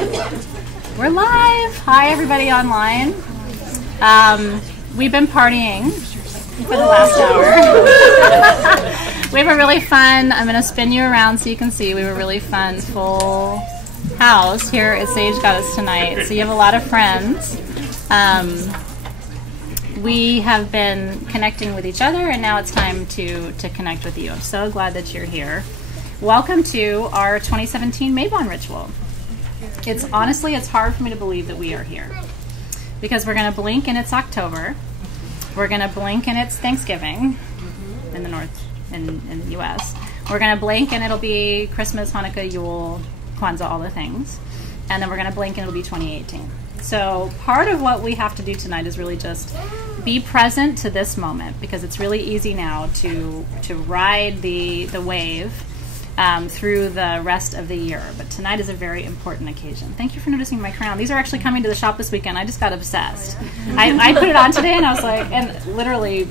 We're live. Hi, everybody online. We've been partying for the last hour. We have a really fun, I'm going to spin you around so you can see, we have a really fun full house here at Sage Goddess tonight. So you have a lot of friends. We have been connecting with each other, and now it's time to connect with you. I'm so glad that you're here. Welcome to our 2017 Mabon ritual. Honestly, it's hard for me to believe that we are here, because we're going to blink and it's October. We're going to blink and it's Thanksgiving in the North, in the U.S. We're going to blink and it'll be Christmas, Hanukkah, Yule, Kwanzaa, all the things. And then we're going to blink and it'll be 2018. So part of what we have to do tonight is really just be present to this moment, because it's really easy now to ride the wave through the rest of the year. But tonight is a very important occasion. Thank you for noticing my crown. These are actually coming to the shop this weekend. I just got obsessed. I put it on today and I was like, and literally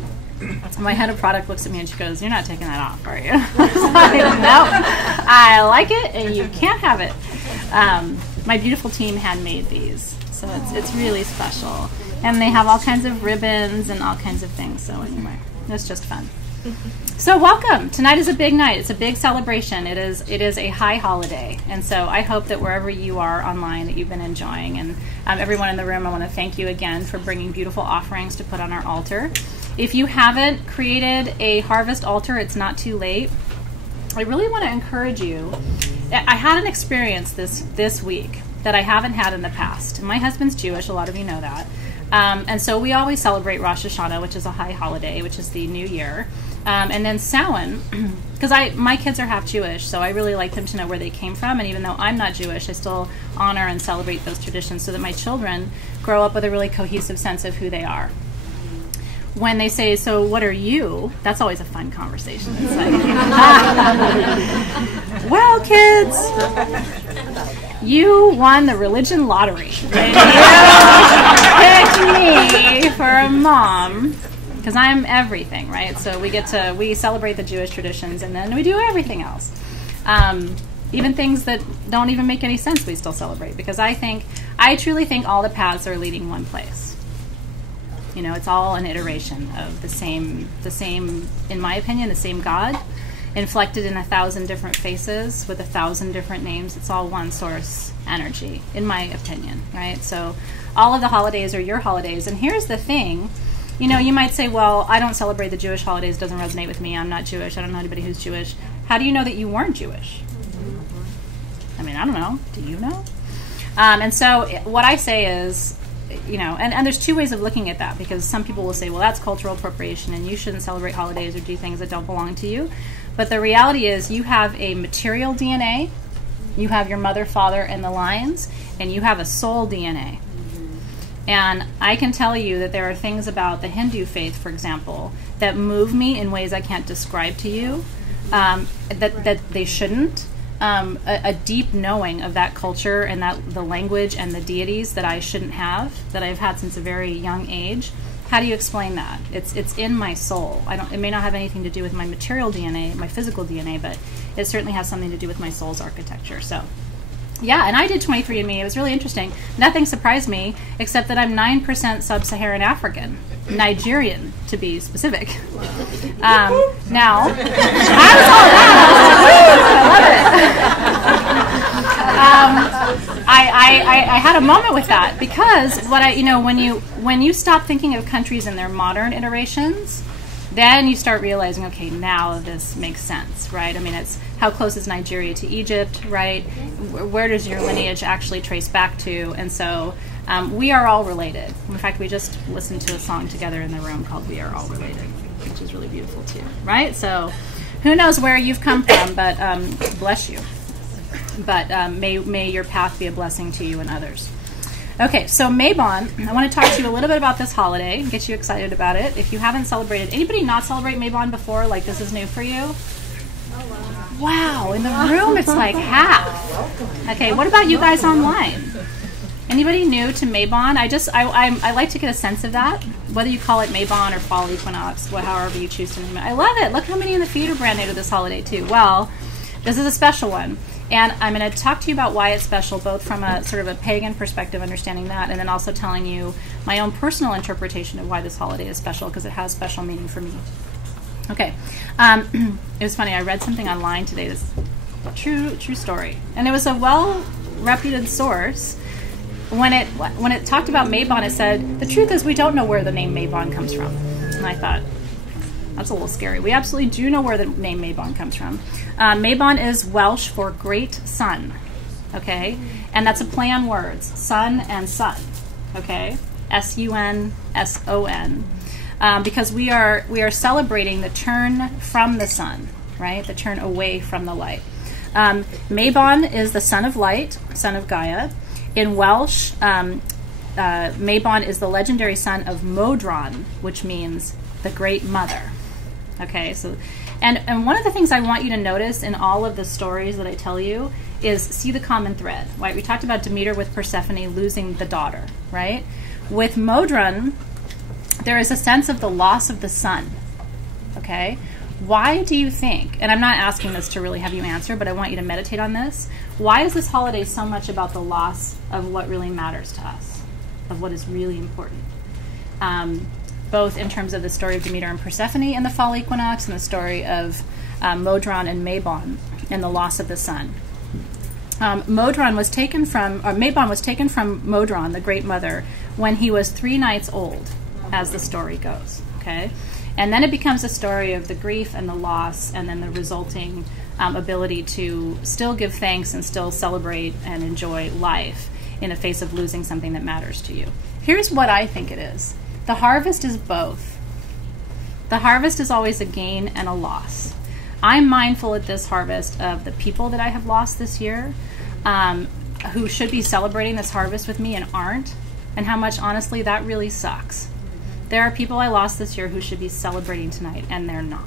my head of product looks at me and she goes, "You're not taking that off, are you?" I was like, "No, I like it and you can't have it." My beautiful team handmade these, so it's really special. And they have all kinds of ribbons and all kinds of things. So anyway, it's just fun. So welcome. Tonight is a big night. It's a big celebration. It is a high holiday. And so I hope that wherever you are online that you've been enjoying. And everyone in the room, I want to thank you again for bringing beautiful offerings to put on our altar. If you haven't created a harvest altar, it's not too late. I really want to encourage you. I had an experience this week that I haven't had in the past. My husband's Jewish. A lot of you know that. And so we always celebrate Rosh Hashanah, which is a high holiday, which is the new year. And then Samhain, because my kids are half Jewish, so I really like them to know where they came from. And even though I'm not Jewish, I still honor and celebrate those traditions so that my children grow up with a really cohesive sense of who they are. When they say, "So what are you?" that's always a fun conversation. It's like, "Well, kids, you won the religion lottery. And you picked me for a mom, because I'm everything, right?" So we celebrate the Jewish traditions, and then we do everything else. Even things that don't even make any sense, we still celebrate, because I truly think all the paths are leading one place. You know, it's all an iteration of the same, in my opinion, the same God, inflected in 1,000 different faces with 1,000 different names. It's all one source energy, in my opinion, right? So all of the holidays are your holidays. And here's the thing, you know, you might say, "Well, I don't celebrate the Jewish holidays, it doesn't resonate with me, I'm not Jewish, I don't know anybody who's Jewish." How do you know that you weren't Jewish? I mean, I don't know. Do you know? And so what I say is, you know, and there's two ways of looking at that, because some people will say, "Well, that's cultural appropriation and you shouldn't celebrate holidays or do things that don't belong to you." But the reality is, you have a material DNA, you have your mother, father, and the lines, and you have a soul DNA. And I can tell you that there are things about the Hindu faith, for example, that move me in ways I can't describe to you, that they shouldn't. A deep knowing of that culture and the language and the deities that I shouldn't have, that I've had since a very young age. How do you explain that? It's in my soul. It may not have anything to do with my material DNA, my physical DNA, but it certainly has something to do with my soul's architecture. So, yeah, and I did 23andMe. It was really interesting. Nothing surprised me except that I'm 9% sub-Saharan African, Nigerian to be specific. Now, I was all that. I had a moment with that, because when you stop thinking of countries in their modern iterations, then you start realizing, okay, now this makes sense, right? I mean, it's how close is Nigeria to Egypt, right? Where does your lineage actually trace back to? And so we are all related. In fact, we just listened to a song together in the room called "We Are All Related," which is really beautiful too, right? So who knows where you've come from, but bless you. But may your path be a blessing to you and others. Okay, so Mabon, I want to talk to you a little bit about this holiday, get you excited about it. If you haven't celebrated, anybody not celebrate Mabon before? Like, this is new for you? Wow, in the room it's like half. Okay, what about you guys online? Anybody new to Mabon? I like to get a sense of that, whether you call it Mabon or Fall Equinox, however you choose to name it. I love it. Look how many in the feed are brand new to this holiday too. Well, this is a special one. And I'm going to talk to you about why it's special, both from a sort of a pagan perspective, understanding that, and then also telling you my own personal interpretation of why this holiday is special, because it has special meaning for me. Okay. It was funny. I read something online today. This true story, and it was a well-reputed source. When it talked about Mabon, it said the truth is we don't know where the name Mabon comes from. And I thought, that's a little scary. We absolutely do know where the name Mabon comes from. Mabon is Welsh for great sun, okay? And that's a play on words, sun and sun, okay? S-U-N-S-O-N. Because we are celebrating the turn from the sun, right? The turn away from the light. Mabon is the son of light, son of Gaia. In Welsh, Mabon is the legendary son of Modron, which means the great mother. Okay, so, and one of the things I want you to notice in all of the stories that I tell you is see the common thread, right? We talked about Demeter with Persephone losing the daughter, right? With Modron, there is a sense of the loss of the sun, okay? Why do you think, and I'm not asking this to really have you answer, but I want you to meditate on this. Why is this holiday so much about the loss of what really matters to us, of what is really important? Both in terms of the story of Demeter and Persephone and the fall equinox, and the story of Modron and Mabon and the loss of the sun. Mabon was taken from Modron, the great mother, when he was 3 nights old, as the story goes, okay? And then it becomes a story of the grief and the loss, and then the resulting ability to still give thanks and still celebrate and enjoy life in the face of losing something that matters to you. Here's what I think it is. The harvest is both. The harvest is always a gain and a loss. I'm mindful at this harvest of the people that I have lost this year, who should be celebrating this harvest with me and aren't, and how much, honestly, that really sucks. There are people I lost this year who should be celebrating tonight, and they're not.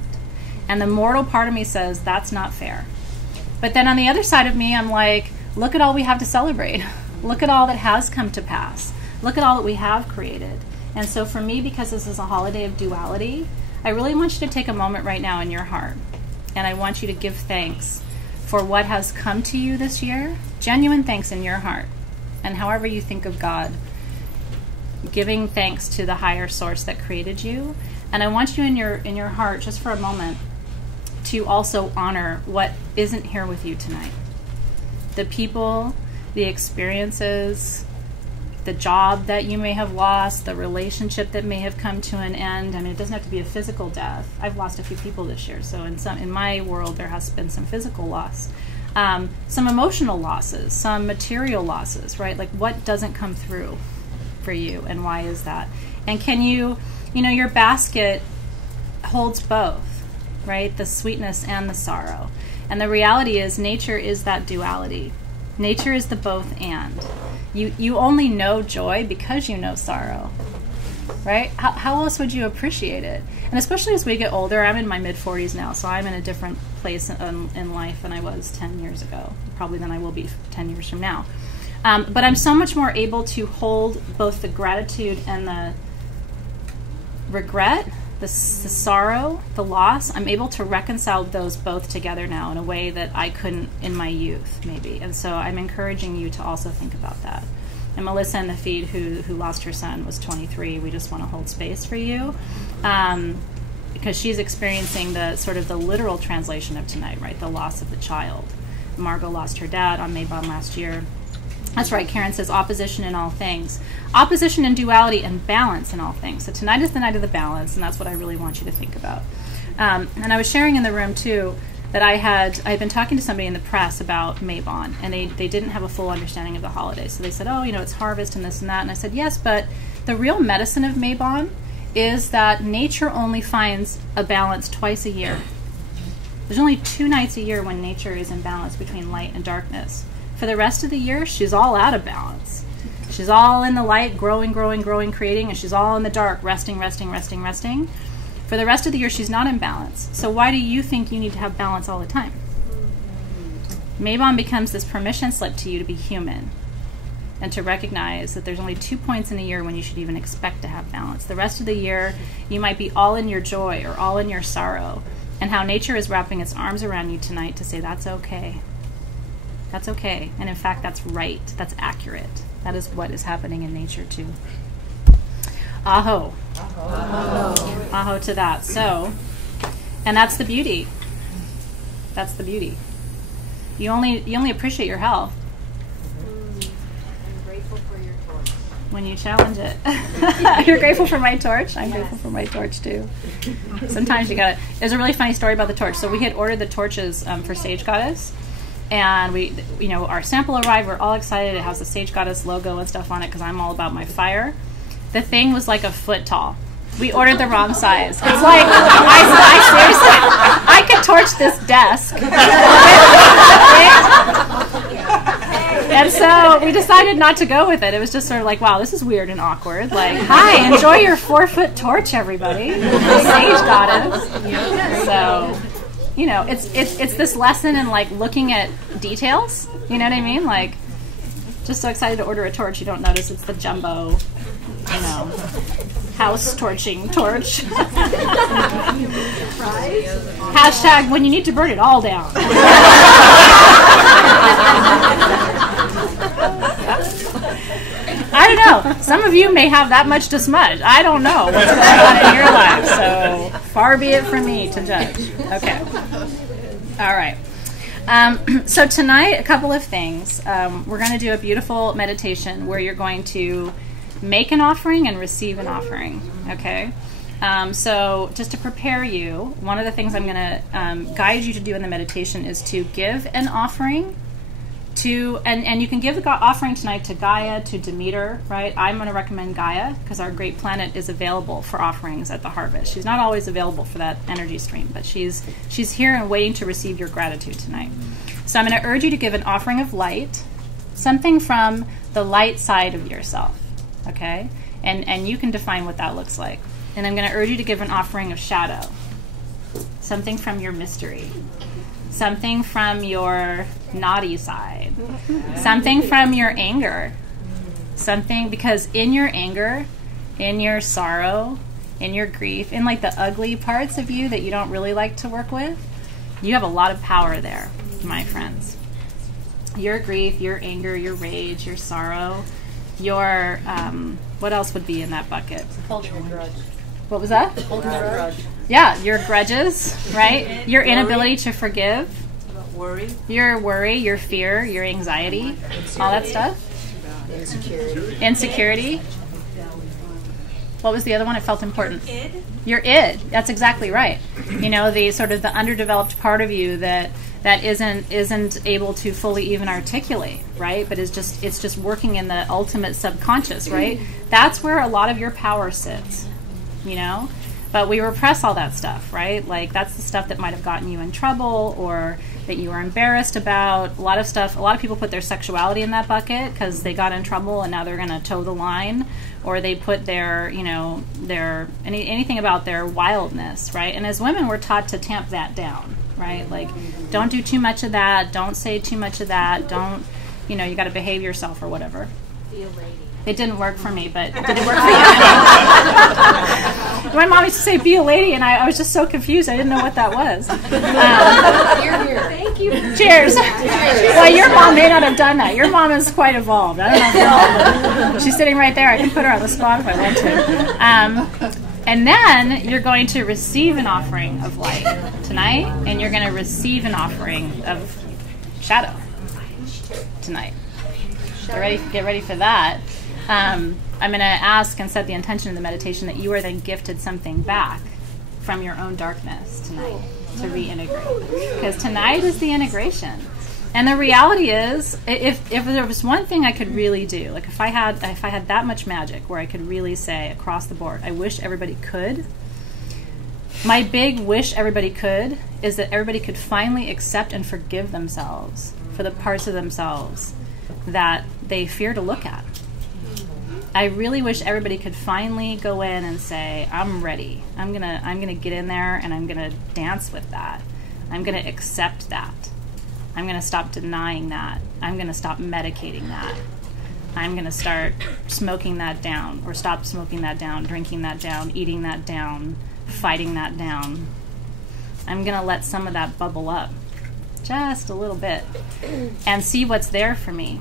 And the mortal part of me says, that's not fair. But then on the other side of me, I'm like, look at all we have to celebrate. Look at all that has come to pass. Look at all that we have created. And so for me, because this is a holiday of duality, I really want you to take a moment right now in your heart. And I want you to give thanks for what has come to you this year. Genuine thanks in your heart. And however you think of God, giving thanks to the higher source that created you. And I want you in your heart, just for a moment, to also honor what isn't here with you tonight. The people, the experiences, the job that you may have lost, the relationship that may have come to an end. I mean, it doesn't have to be a physical death. I've lost a few people this year, so in my world there has been some physical loss. Some emotional losses, some material losses, right? Like, what doesn't come through for you, and why is that? And can you know, your basket holds both, right? The sweetness and the sorrow. And the reality is, nature is that duality. Nature is the both and. You only know joy because you know sorrow, right? How else would you appreciate it? And especially as we get older, I'm in my mid-40s now, so I'm in a different place in life than I was 10 years ago, probably than I will be 10 years from now. But I'm so much more able to hold both the gratitude and the regret, the sorrow, the loss. I'm able to reconcile those both together now in a way that I couldn't in my youth, maybe. And so I'm encouraging you to also think about that. And Melissa in the feed, who lost her son, was 23. We just want to hold space for you, because she's experiencing the sort of the literal translation of tonight, right? The loss of the child. Margot lost her dad on Mabon last year. That's right, Karen says opposition in all things. Opposition and duality and balance in all things. So tonight is the night of the balance, and that's what I really want you to think about. And I was sharing in the room, too, that I had been talking to somebody in the press about Mabon, and they didn't have a full understanding of the holiday. So they said, oh, you know, it's harvest and this and that. And I said, yes, but the real medicine of Mabon is that nature only finds a balance twice a year. There's only 2 nights a year when nature is in balance between light and darkness. For the rest of the year, she's all out of balance. She's all in the light, growing, creating, and she's all in the dark, resting. For the rest of the year, she's not in balance. So why do you think you need to have balance all the time? Mabon becomes this permission slip to you to be human and to recognize that there's only 2 points in a year when you should even expect to have balance. The rest of the year, you might be all in your joy or all in your sorrow, and how nature is wrapping its arms around you tonight to say, that's okay. That's okay. And in fact, that's right. That's accurate. That is what is happening in nature too. Aho. Aho. Aho to that. So, and that's the beauty. That's the beauty. You only appreciate your health when you challenge it. You're grateful for my torch? I'm grateful for my torch too. Sometimes you gotta. There's a really funny story about the torch. So we had ordered the torches for Sage Goddess, and we, our sample arrived. We're all excited. It has the Sage Goddess logo and stuff on it because I'm all about my fire. The thing was like a foot tall. We ordered the wrong size. It's like, I seriously, I could torch this desk. And so we decided not to go with it. It was just sort of like, wow, this is weird and awkward. Like, hi, enjoy your 4-foot torch, everybody. Sage Goddess. So, it's this lesson in like looking at details. You know what I mean? Like, just so excited to order a torch, you don't notice it's the jumbo, house torching torch. Hashtag when you need to burn it all down. I don't know. Some of you may have that much to smudge. I don't know what's going on in your life. So far be it from me to judge. Okay. All right. So tonight, a couple of things. We're going to do a beautiful meditation where you're going to make an offering and receive an offering. Okay. So just to prepare you, one of the things I'm going to guide you to do in the meditation is to give an offering to, and you can give the offering tonight to Gaia, to Demeter, right? I'm going to recommend Gaia because our great planet is available for offerings at the harvest. She's not always available for that energy stream, but she's here and waiting to receive your gratitude tonight. So I'm going to urge you to give an offering of light, something from the light side of yourself, okay? And you can define what that looks like. And I'm going to urge you to give an offering of shadow, something from your mystery, something from your naughty side, something from your anger, something, because in your anger, in your sorrow, in your grief, in like the ugly parts of you that you don't really like to work with, you have a lot of power there, my friends. Your grief, your anger, your rage, your sorrow, your, what else would be in that bucket? Holding a grudge. What was that? Holding a grudge. Yeah, your grudges, right? Your inability to forgive. Worry. Your worry, your fear, your anxiety, all that stuff. Insecurity. What was the other one? It felt important. Your id. That's exactly right. The sort of the underdeveloped part of you that isn't able to fully even articulate, right? But it's just working in the ultimate subconscious, right? That's where a lot of your power sits, But we repress all that stuff, right? Like that's the stuff that might have gotten you in trouble or that you were embarrassed about. A lot of people put their sexuality in that bucket because they got in trouble and now they're going to toe the line, or they put their, anything about their wildness, right? And as women, we're taught to tamp that down, right? Like, don't do too much of that. Don't say too much of that. Don't, you got to behave yourself or whatever. Be a lady. It didn't work for me, but did it work for you? My mom used to say, be a lady, and I was just so confused. I didn't know what that was. You're here. Thank you. Cheers. Well, your mom may not have done that. Your mom is quite evolved. I don't know if you know, but she's sitting right there. I can put her on the spot if I want to. And then you're going to receive an offering of light tonight, and you're going to receive an offering of shadow tonight. Get ready for that. I'm going to ask and set the intention of the meditation that you are then gifted something back from your own darkness tonight to reintegrate. Because tonight is the integration. And the reality is, if there was one thing I could really do, like if I had that much magic where I could really say across the board, I wish everybody could. My big wish everybody could is that everybody could finally accept and forgive themselves for the parts of themselves that they fear to look at. I really wish everybody could finally go in and say, I'm ready. I'm gonna get in there and I'm gonna dance with that. I'm gonna accept that. I'm gonna stop denying that. I'm gonna stop medicating that. I'm gonna start smoking that down, or stop smoking that down, drinking that down, eating that down, fighting that down. I'm gonna let some of that bubble up. just a little bit, and see what's there for me.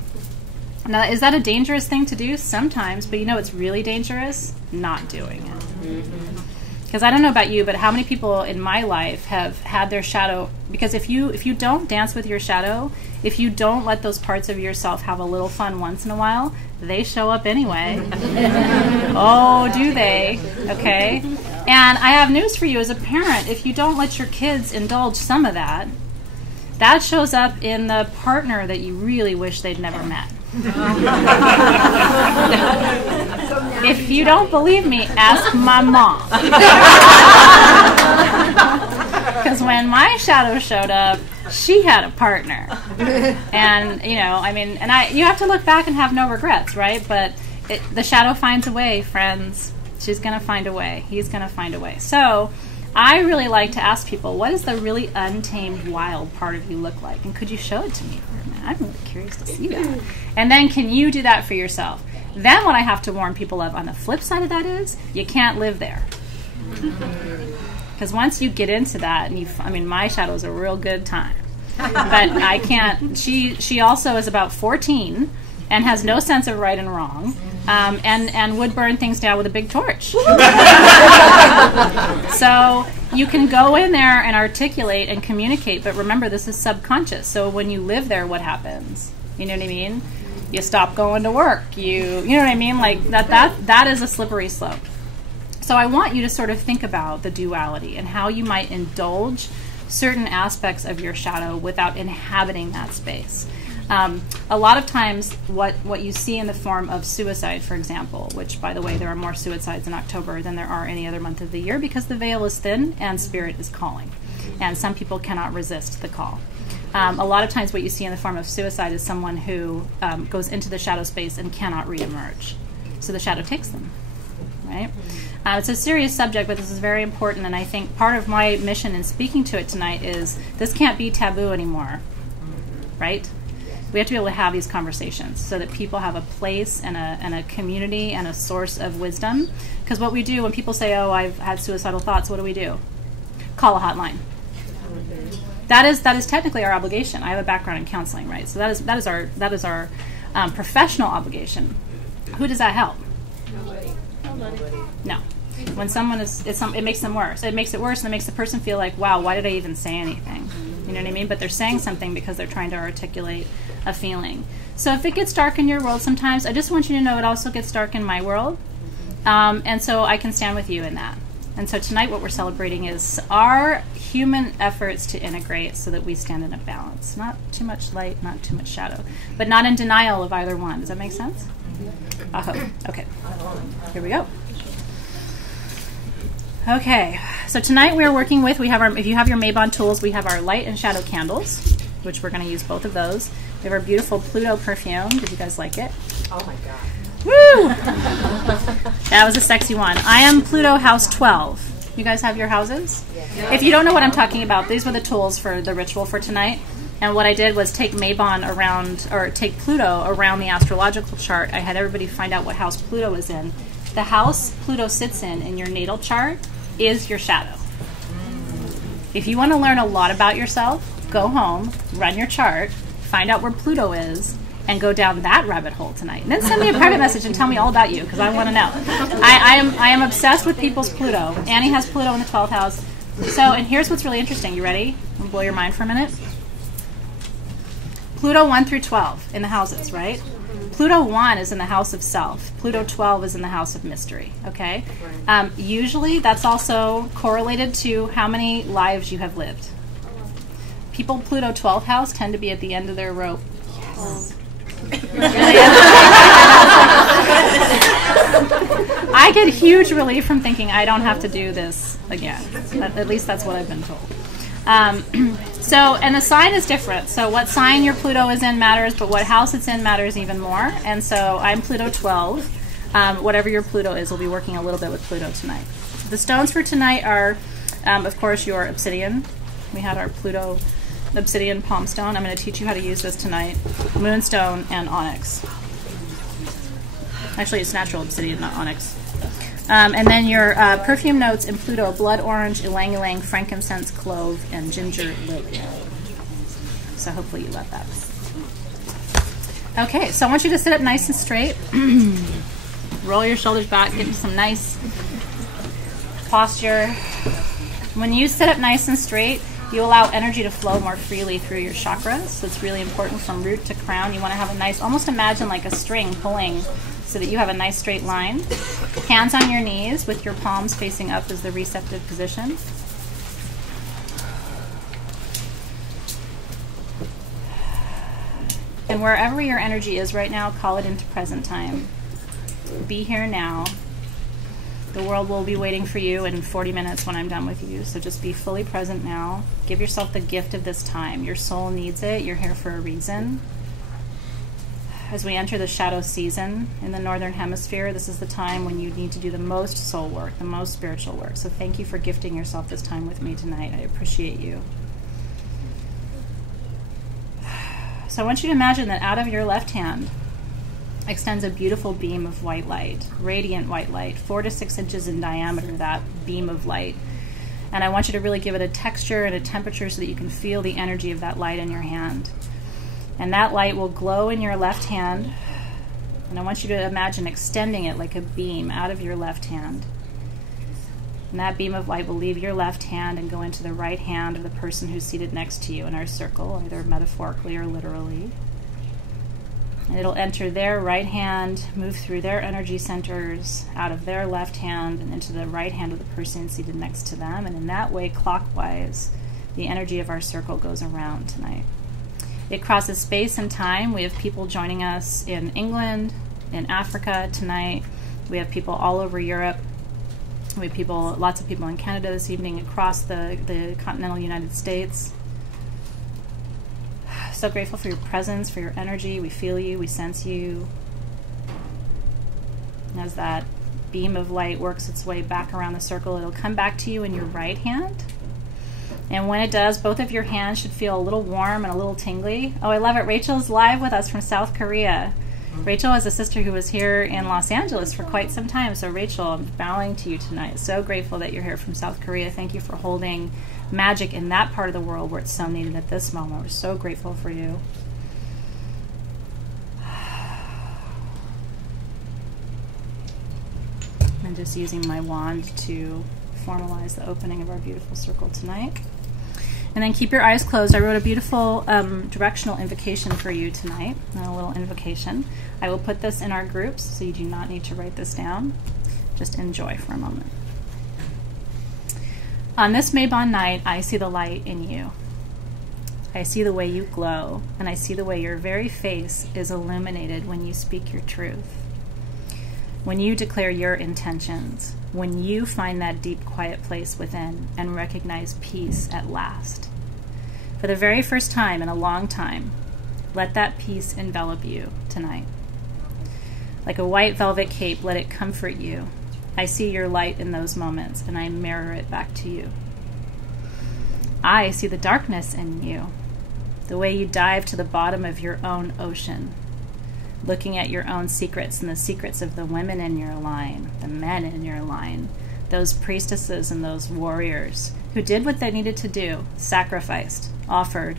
Now, is that a dangerous thing to do? Sometimes, but you know it's really dangerous? Not doing it. Because I don't know about you, but how many people in my life have had their shadow, because if you don't dance with your shadow, if you don't let those parts of yourself have a little fun once in a while, they show up anyway. Oh, do they? Okay. And I have news for you as a parent. If you don't let your kids indulge some of that, that shows up in the partner that you really wish they'd never met. If you don't believe me, ask my mom. Because when my shadow showed up, she had a partner. And, you know, I mean, and you have to look back and have no regrets, right? But the shadow finds a way, friends. She's going to find a way. He's going to find a way. So I really like to ask people, what does the really untamed, wild part of you look like? And could you show it to me for a minute? I'm really curious to see that. And then can you do that for yourself? Then what I have to warn people of on the flip side of that is, you can't live there. Because once you get into that, and I mean, my shadow is a real good time. But I can't, she also is about 14 and has no sense of right and wrong, and would burn things down with a big torch. So you can go in there and articulate and communicate, but remember, this is subconscious. So when you live there, what happens? You know what I mean? You stop going to work. You know what I mean? Like that is a slippery slope. So I want you to sort of think about the duality and how you might indulge certain aspects of your shadow without inhabiting that space. A lot of times what you see in the form of suicide, for example, which, by the way, there are more suicides in October than there are any other month of the year because the veil is thin and spirit is calling. And some people cannot resist the call. A lot of times what you see in the form of suicide is someone who goes into the shadow space and cannot reemerge. So the shadow takes them, right? It's a serious subject, but this is very important, and I think part of my mission in speaking to it tonight is this can't be taboo anymore, right? We have to be able to have these conversations so that people have a place and a community and a source of wisdom. Because what we do when people say, oh, I've had suicidal thoughts, what do? Call a hotline. That is technically our obligation. I have a background in counseling, right? So that is our professional obligation. Who does that help? Nobody. No. When someone it makes them worse. It makes it worse, and it makes the person feel like, wow, why did I even say anything? You know what I mean? But they're saying something because they're trying to articulate a feeling. So if it gets dark in your world sometimes, I just want you to know it also gets dark in my world. And so I can stand with you in that. And so tonight what we're celebrating is our human efforts to integrate so that we stand in a balance. Not too much light, not too much shadow, but not in denial of either one. Does that make sense? I hope. Okay. Here we go. Okay. So tonight we're working with, if you have your Mabon tools, we have our light and shadow candles, which we're going to use both of those. We have our beautiful Pluto perfume. Did you guys like it? Oh my God. Woo! That was a sexy one. I am Pluto House 12. You guys have your houses? Yeah. If you don't know what I'm talking about, these were the tools for the ritual for tonight. And what I did was take Mabon around, or take Pluto around the astrological chart. I had everybody find out what house Pluto is in. The house Pluto sits in your natal chart is your shadow. If you want to learn a lot about yourself, go home, run your chart, find out where Pluto is, and go down that rabbit hole tonight. And then send me a private message and tell me all about you, because I want to know. I am obsessed with people's Pluto. Annie has Pluto in the 12th house. So, and here's what's really interesting. You ready? I'm going to blow your mind for a minute. Pluto 1 through 12 in the houses, right? Pluto 1 is in the house of self. Pluto 12 is in the house of mystery, okay? Usually that's also correlated to how many lives you have lived. People Pluto 12th house tend to be at the end of their rope. Yes. I get huge relief from thinking I don't have to do this again. At least that's what I've been told. So, and the sign is different. So what sign your Pluto is in matters, but what house it's in matters even more. And so I'm Pluto 12. Whatever your Pluto is, we'll be working a little bit with Pluto tonight. The stones for tonight are, of course, your obsidian. We had our Pluto obsidian palm stone. I'm going to teach you how to use this tonight. Moonstone and onyx. Actually, it's natural obsidian, not onyx. And then your perfume notes in Pluto: blood orange, ylang ylang, frankincense, clove, and ginger lily. So hopefully you love that. Okay, so I want you to sit up nice and straight. Roll your shoulders back, get some nice posture. When you sit up nice and straight, you allow energy to flow more freely through your chakras. So it's really important from root to crown. You want to have a nice, almost imagine like a string pulling so that you have a nice straight line. Hands on your knees with your palms facing up is the receptive position. And wherever your energy is right now, call it into present time. Be here now. The world will be waiting for you in 40 minutes when I'm done with you. So just be fully present now. Give yourself the gift of this time. Your soul needs it. You're here for a reason. As we enter the shadow season in the Northern Hemisphere, this is the time when you need to do the most soul work, the most spiritual work. So thank you for gifting yourself this time with me tonight. I appreciate you. So I want you to imagine that out of your left hand extends a beautiful beam of white light, radiant white light, 4 to 6 inches in diameter, that beam of light. And I want you to really give it a texture and a temperature so that you can feel the energy of that light in your hand. And that light will glow in your left hand. And I want you to imagine extending it like a beam out of your left hand. And that beam of light will leave your left hand and go into the right hand of the person who's seated next to you in our circle, either metaphorically or literally. And it'll enter their right hand, move through their energy centers, out of their left hand and into the right hand of the person seated next to them. And in that way, clockwise, the energy of our circle goes around tonight. It crosses space and time. We have people joining us in England, in Africa tonight. We have people all over Europe. We have people, lots of people in Canada this evening, across the continental United States. So grateful for your presence, for your energy. We feel you, we sense you. And as that beam of light works its way back around the circle, it'll come back to you in your right hand. And when it does, both of your hands should feel a little warm and a little tingly. Oh, I love it. Rachel's live with us from South Korea. Rachel is a sister who was here in Los Angeles for quite some time. So Rachel, I'm bowing to you tonight. So grateful that you're here from South Korea. Thank you for holding magic in that part of the world where it's so needed at this moment. We're so grateful for you. I'm just using my wand to formalize the opening of our beautiful circle tonight. And then keep your eyes closed. I wrote a beautiful directional invocation for you tonight, a little invocation. I will put this in our groups, so you do not need to write this down. Just enjoy for a moment. On this Mabon night, I see the light in you. I see the way you glow, and I see the way your very face is illuminated when you speak your truth. When you declare your intentions, when you find that deep, quiet place within and recognize peace at last. For the very first time in a long time, let that peace envelop you tonight. Like a white velvet cape, let it comfort you. I see your light in those moments, and I mirror it back to you. I see the darkness in you, the way you dive to the bottom of your own ocean, looking at your own secrets and the secrets of the women in your line, the men in your line, those priestesses and those warriors who did what they needed to do, sacrificed, offered,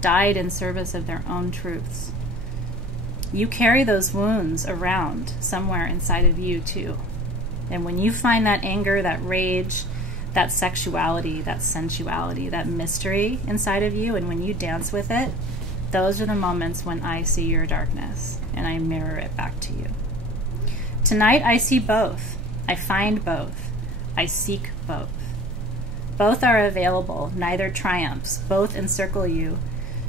died in service of their own truths. You carry those wounds around somewhere inside of you too. And when you find that anger, that rage, that sexuality, that sensuality, that mystery inside of you, and when you dance with it, those are the moments when I see your darkness and I mirror it back to you. Tonight I see both. I find both. I seek both. Both are available. Neither triumphs. Both encircle you.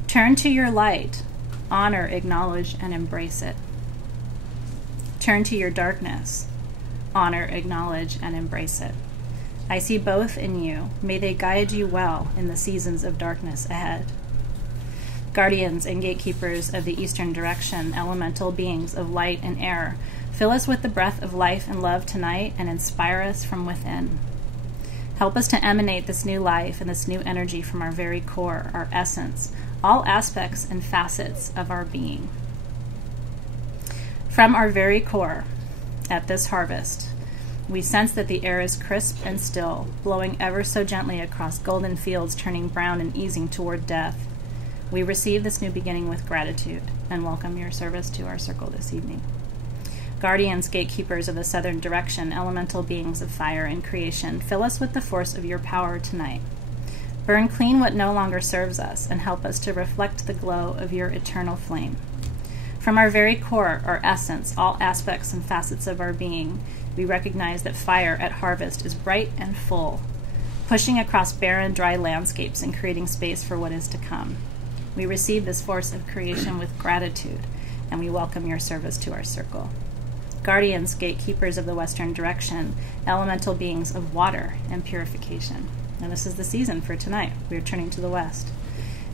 Turn to your light. Honor, acknowledge, and embrace it. Turn to your darkness. Honor, acknowledge, and embrace it. I see both in you. May they guide you well in the seasons of darkness ahead. Guardians and gatekeepers of the eastern direction, elemental beings of light and air, fill us with the breath of life and love tonight and inspire us from within. Help us to emanate this new life and this new energy from our very core, our essence, all aspects and facets of our being. From our very core, at this harvest, we sense that the air is crisp and still, blowing ever so gently across golden fields, turning brown and easing toward death. We receive this new beginning with gratitude and welcome your service to our circle this evening. Guardians, gatekeepers of the southern direction, elemental beings of fire and creation, fill us with the force of your power tonight. Burn clean what no longer serves us and help us to reflect the glow of your eternal flame. From our very core, our essence, all aspects and facets of our being, we recognize that fire at harvest is bright and full, pushing across barren, dry landscapes and creating space for what is to come. We receive this force of creation with gratitude, and we welcome your service to our circle. Guardians, gatekeepers of the western direction, elemental beings of water and purification. And this is the season for tonight. We are turning to the west.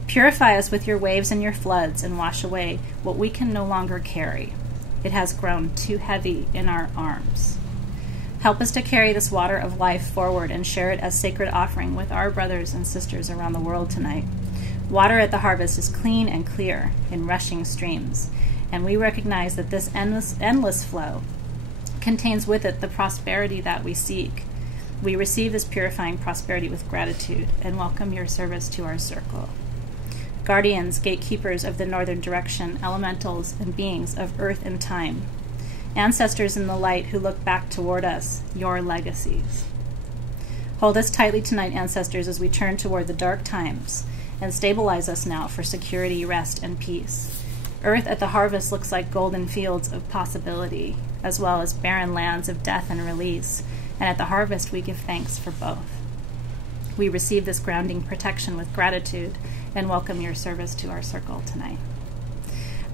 Purify us with your waves and your floods and wash away what we can no longer carry. It has grown too heavy in our arms. Help us to carry this water of life forward and share it as sacred offering with our brothers and sisters around the world tonight. Water at the harvest is clean and clear in rushing streams, and we recognize that this endless flow contains with it the prosperity that we seek. We receive this purifying prosperity with gratitude and welcome your service to our circle. Guardians, gatekeepers of the northern direction, elementals and beings of earth and time, ancestors in the light who look back toward us, your legacies. Hold us tightly tonight, ancestors, as we turn toward the dark times, and stabilize us now for security, rest, and peace. Earth at the harvest looks like golden fields of possibility, as well as barren lands of death and release, and at the harvest we give thanks for both. We receive this grounding protection with gratitude and welcome your service to our circle tonight.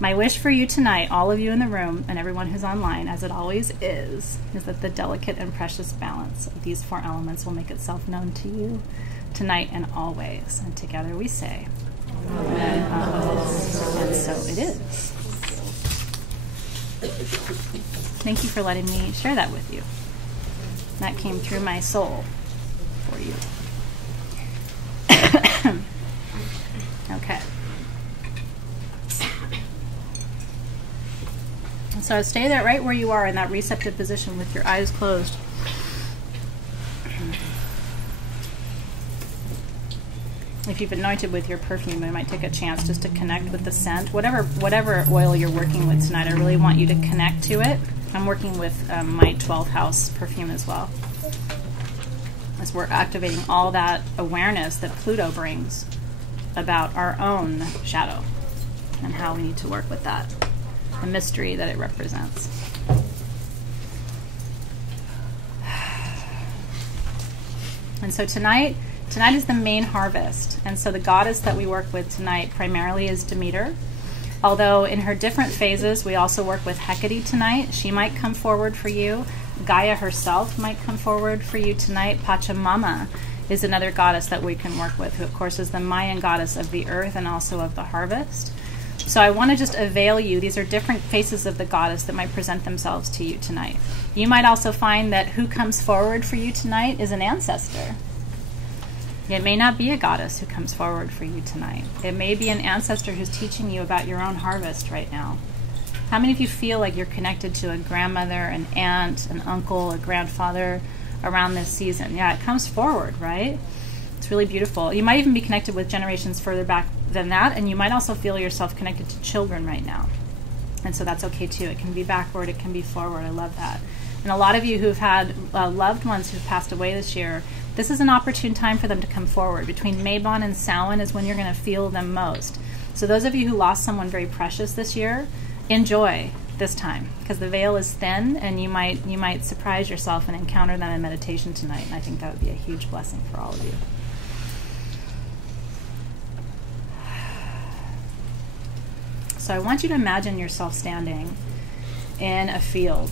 My wish for you tonight, all of you in the room and everyone who's online, as it always is that the delicate and precious balance of these four elements will make itself known to you tonight and always. And together we say, Amen. And so it is. Thank you for letting me share that with you. That came through my soul for you. Okay. So stay there right where you are in that receptive position with your eyes closed. If you've anointed with your perfume, I might take a chance just to connect with the scent. Whatever oil you're working with tonight, I really want you to connect to it. I'm working with my 12th house perfume as well, as we're activating all that awareness that Pluto brings about our own shadow and how we need to work with that, the mystery that it represents. And so tonight is the main harvest, and so the goddess that we work with tonight primarily is Demeter. Although in her different phases, we also work with Hecate tonight. She might come forward for you. Gaia herself might come forward for you tonight. Pachamama is another goddess that we can work with, who of course is the Mayan goddess of the earth and also of the harvest. So I want to just avail you. These are different faces of the goddess that might present themselves to you tonight. You might also find that who comes forward for you tonight is an ancestor. It may not be a goddess who comes forward for you tonight. It may be an ancestor who's teaching you about your own harvest right now. How many of you feel like you're connected to a grandmother, an aunt, an uncle, a grandfather around this season? Yeah, it comes forward, right? It's really beautiful. You might even be connected with generations further back than that, and you might also feel yourself connected to children right now. And so that's okay too. It can be backward, it can be forward. I love that. And a lot of you who've had loved ones who've passed away this year, this is an opportune time for them to come forward. Between Mabon and Samhain is when you're going to feel them most. So those of you who lost someone very precious this year, enjoy this time, because the veil is thin, and you might surprise yourself and encounter them in meditation tonight. And I think that would be a huge blessing for all of you. So I want you to imagine yourself standing in a field.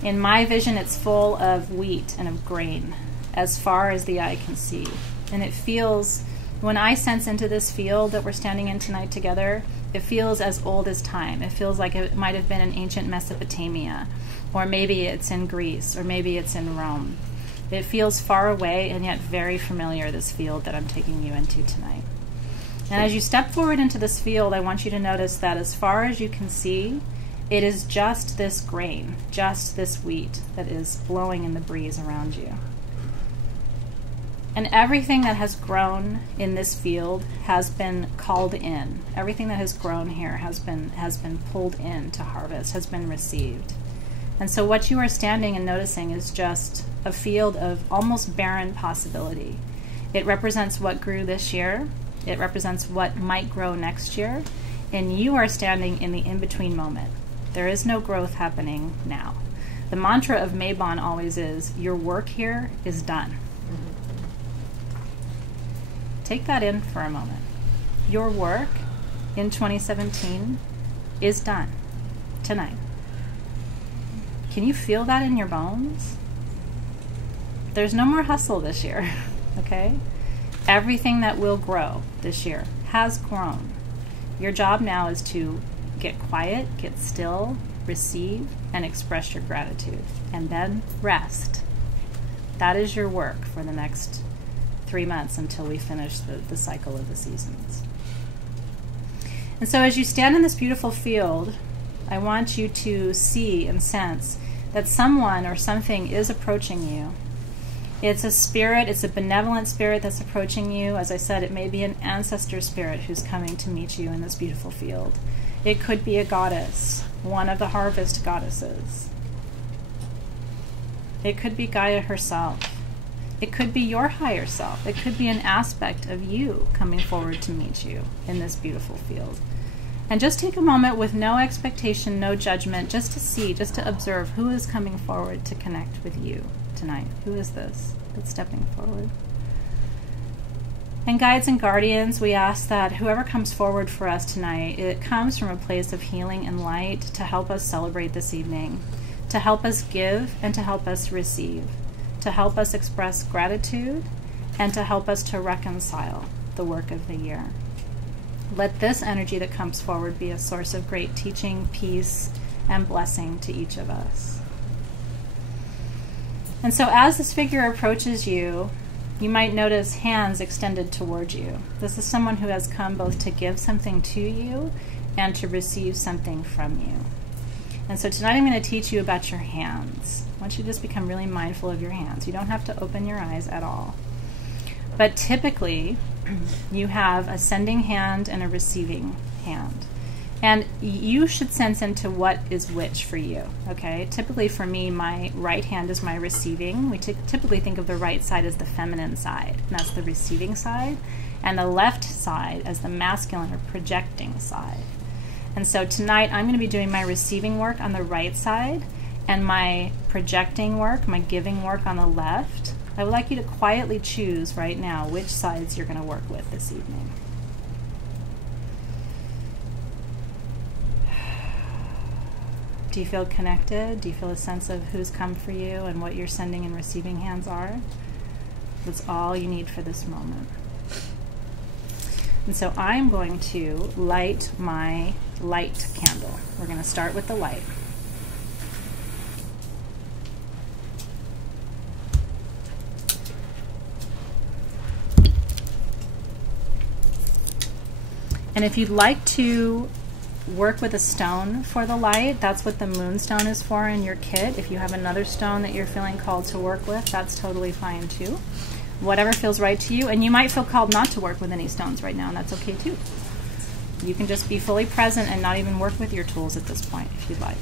In my vision, it's full of wheat and of grain, as far as the eye can see. And it feels, when I sense into this field that we're standing in tonight together, it feels as old as time. It feels like it might have been in ancient Mesopotamia, or maybe it's in Greece, or maybe it's in Rome. It feels far away and yet very familiar, this field that I'm taking you into tonight. And as you step forward into this field, I want you to notice that as far as you can see, it is just this grain, just this wheat that is blowing in the breeze around you. And everything that has grown in this field has been called in. Everything that has grown here has been pulled in to harvest, has been received. And so what you are standing and noticing is just a field of almost barren possibility. It represents what grew this year. It represents what might grow next year. And you are standing in the in-between moment. There is no growth happening now. The mantra of Mabon always is, your work here is done. Take that in for a moment. Your work in 2017 is done tonight. Can you feel that in your bones? There's no more hustle this year, okay? Everything that will grow this year has grown. Your job now is to get quiet, get still, receive, and express your gratitude, and then rest. That is your work for the next 3 months until we finish the cycle of the seasons. And so as you stand in this beautiful field, I want you to see and sense that someone or something is approaching you. It's a spirit, it's a benevolent spirit that's approaching you. As I said, it may be an ancestor spirit who's coming to meet you in this beautiful field. It could be a goddess, one of the harvest goddesses. It could be Gaia herself. It could be your higher self. It could be an aspect of you coming forward to meet you in this beautiful field. And just take a moment with no expectation, no judgment, just to see, just to observe who is coming forward to connect with you tonight. Who is this that's stepping forward? And guides and guardians, we ask that whoever comes forward for us tonight, it comes from a place of healing and light to help us celebrate this evening, to help us give and to help us receive, to help us express gratitude, and to help us to reconcile the work of the year. Let this energy that comes forward be a source of great teaching, peace, and blessing to each of us. And so as this figure approaches you, you might notice hands extended toward you. This is someone who has come both to give something to you and to receive something from you. And so tonight I'm going to teach you about your hands. I want you to just become really mindful of your hands. You don't have to open your eyes at all. But typically, you have a sending hand and a receiving hand. And you should sense into what is which for you, okay? Typically for me, my right hand is my receiving. We typically think of the right side as the feminine side, and that's the receiving side, and the left side as the masculine or projecting side. And so tonight I'm going to be doing my receiving work on the right side and my projecting work, my giving work on the left. I would like you to quietly choose right now which sides you're going to work with this evening. Do you feel connected? Do you feel a sense of who's come for you and what your sending and receiving hands are? That's all you need for this moment. And so I'm going to light my light candle. We're going to start with the light. And if you'd like to work with a stone for the light, that's what the moonstone is for in your kit. If you have another stone that you're feeling called to work with, that's totally fine too. Whatever feels right to you. And you might feel called not to work with any stones right now, and that's okay too. You can just be fully present and not even work with your tools at this point if you'd like.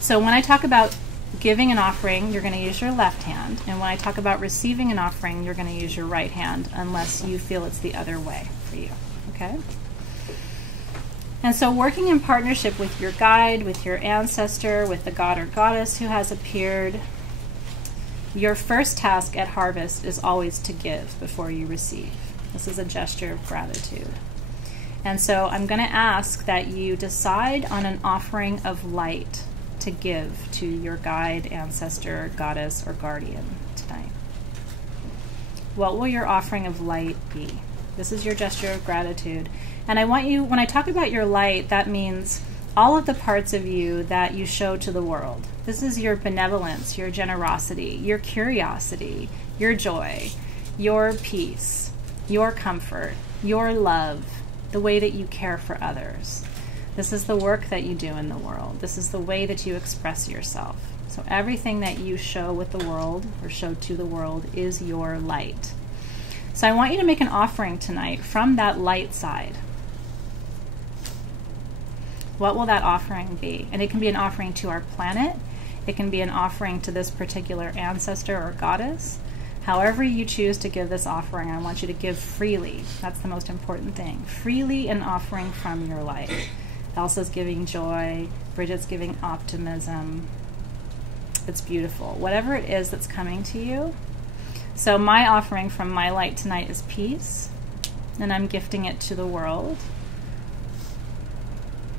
So when I talk about giving an offering, you're going to use your left hand. And when I talk about receiving an offering, you're going to use your right hand, unless you feel it's the other way for you. Okay? And so working in partnership with your guide, with your ancestor, with the god or goddess who has appeared, your first task at harvest is always to give before you receive. This is a gesture of gratitude. And so I'm going to ask that you decide on an offering of light to give to your guide, ancestor, goddess, or guardian tonight. What will your offering of light be? This is your gesture of gratitude. And I want you, when I talk about your light, that means all of the parts of you that you show to the world. This is your benevolence, your generosity, your curiosity, your joy, your peace, your comfort, your love, the way that you care for others. This is the work that you do in the world. This is the way that you express yourself. So everything that you show with the world or show to the world is your light. So I want you to make an offering tonight from that light side. What will that offering be? And it can be an offering to our planet. It can be an offering to this particular ancestor or goddess. However you choose to give this offering, I want you to give freely. That's the most important thing. Freely an offering from your life. Elsa's giving joy. Bridget's giving optimism. It's beautiful. Whatever it is that's coming to you. So my offering from my light tonight is peace. And I'm gifting it to the world.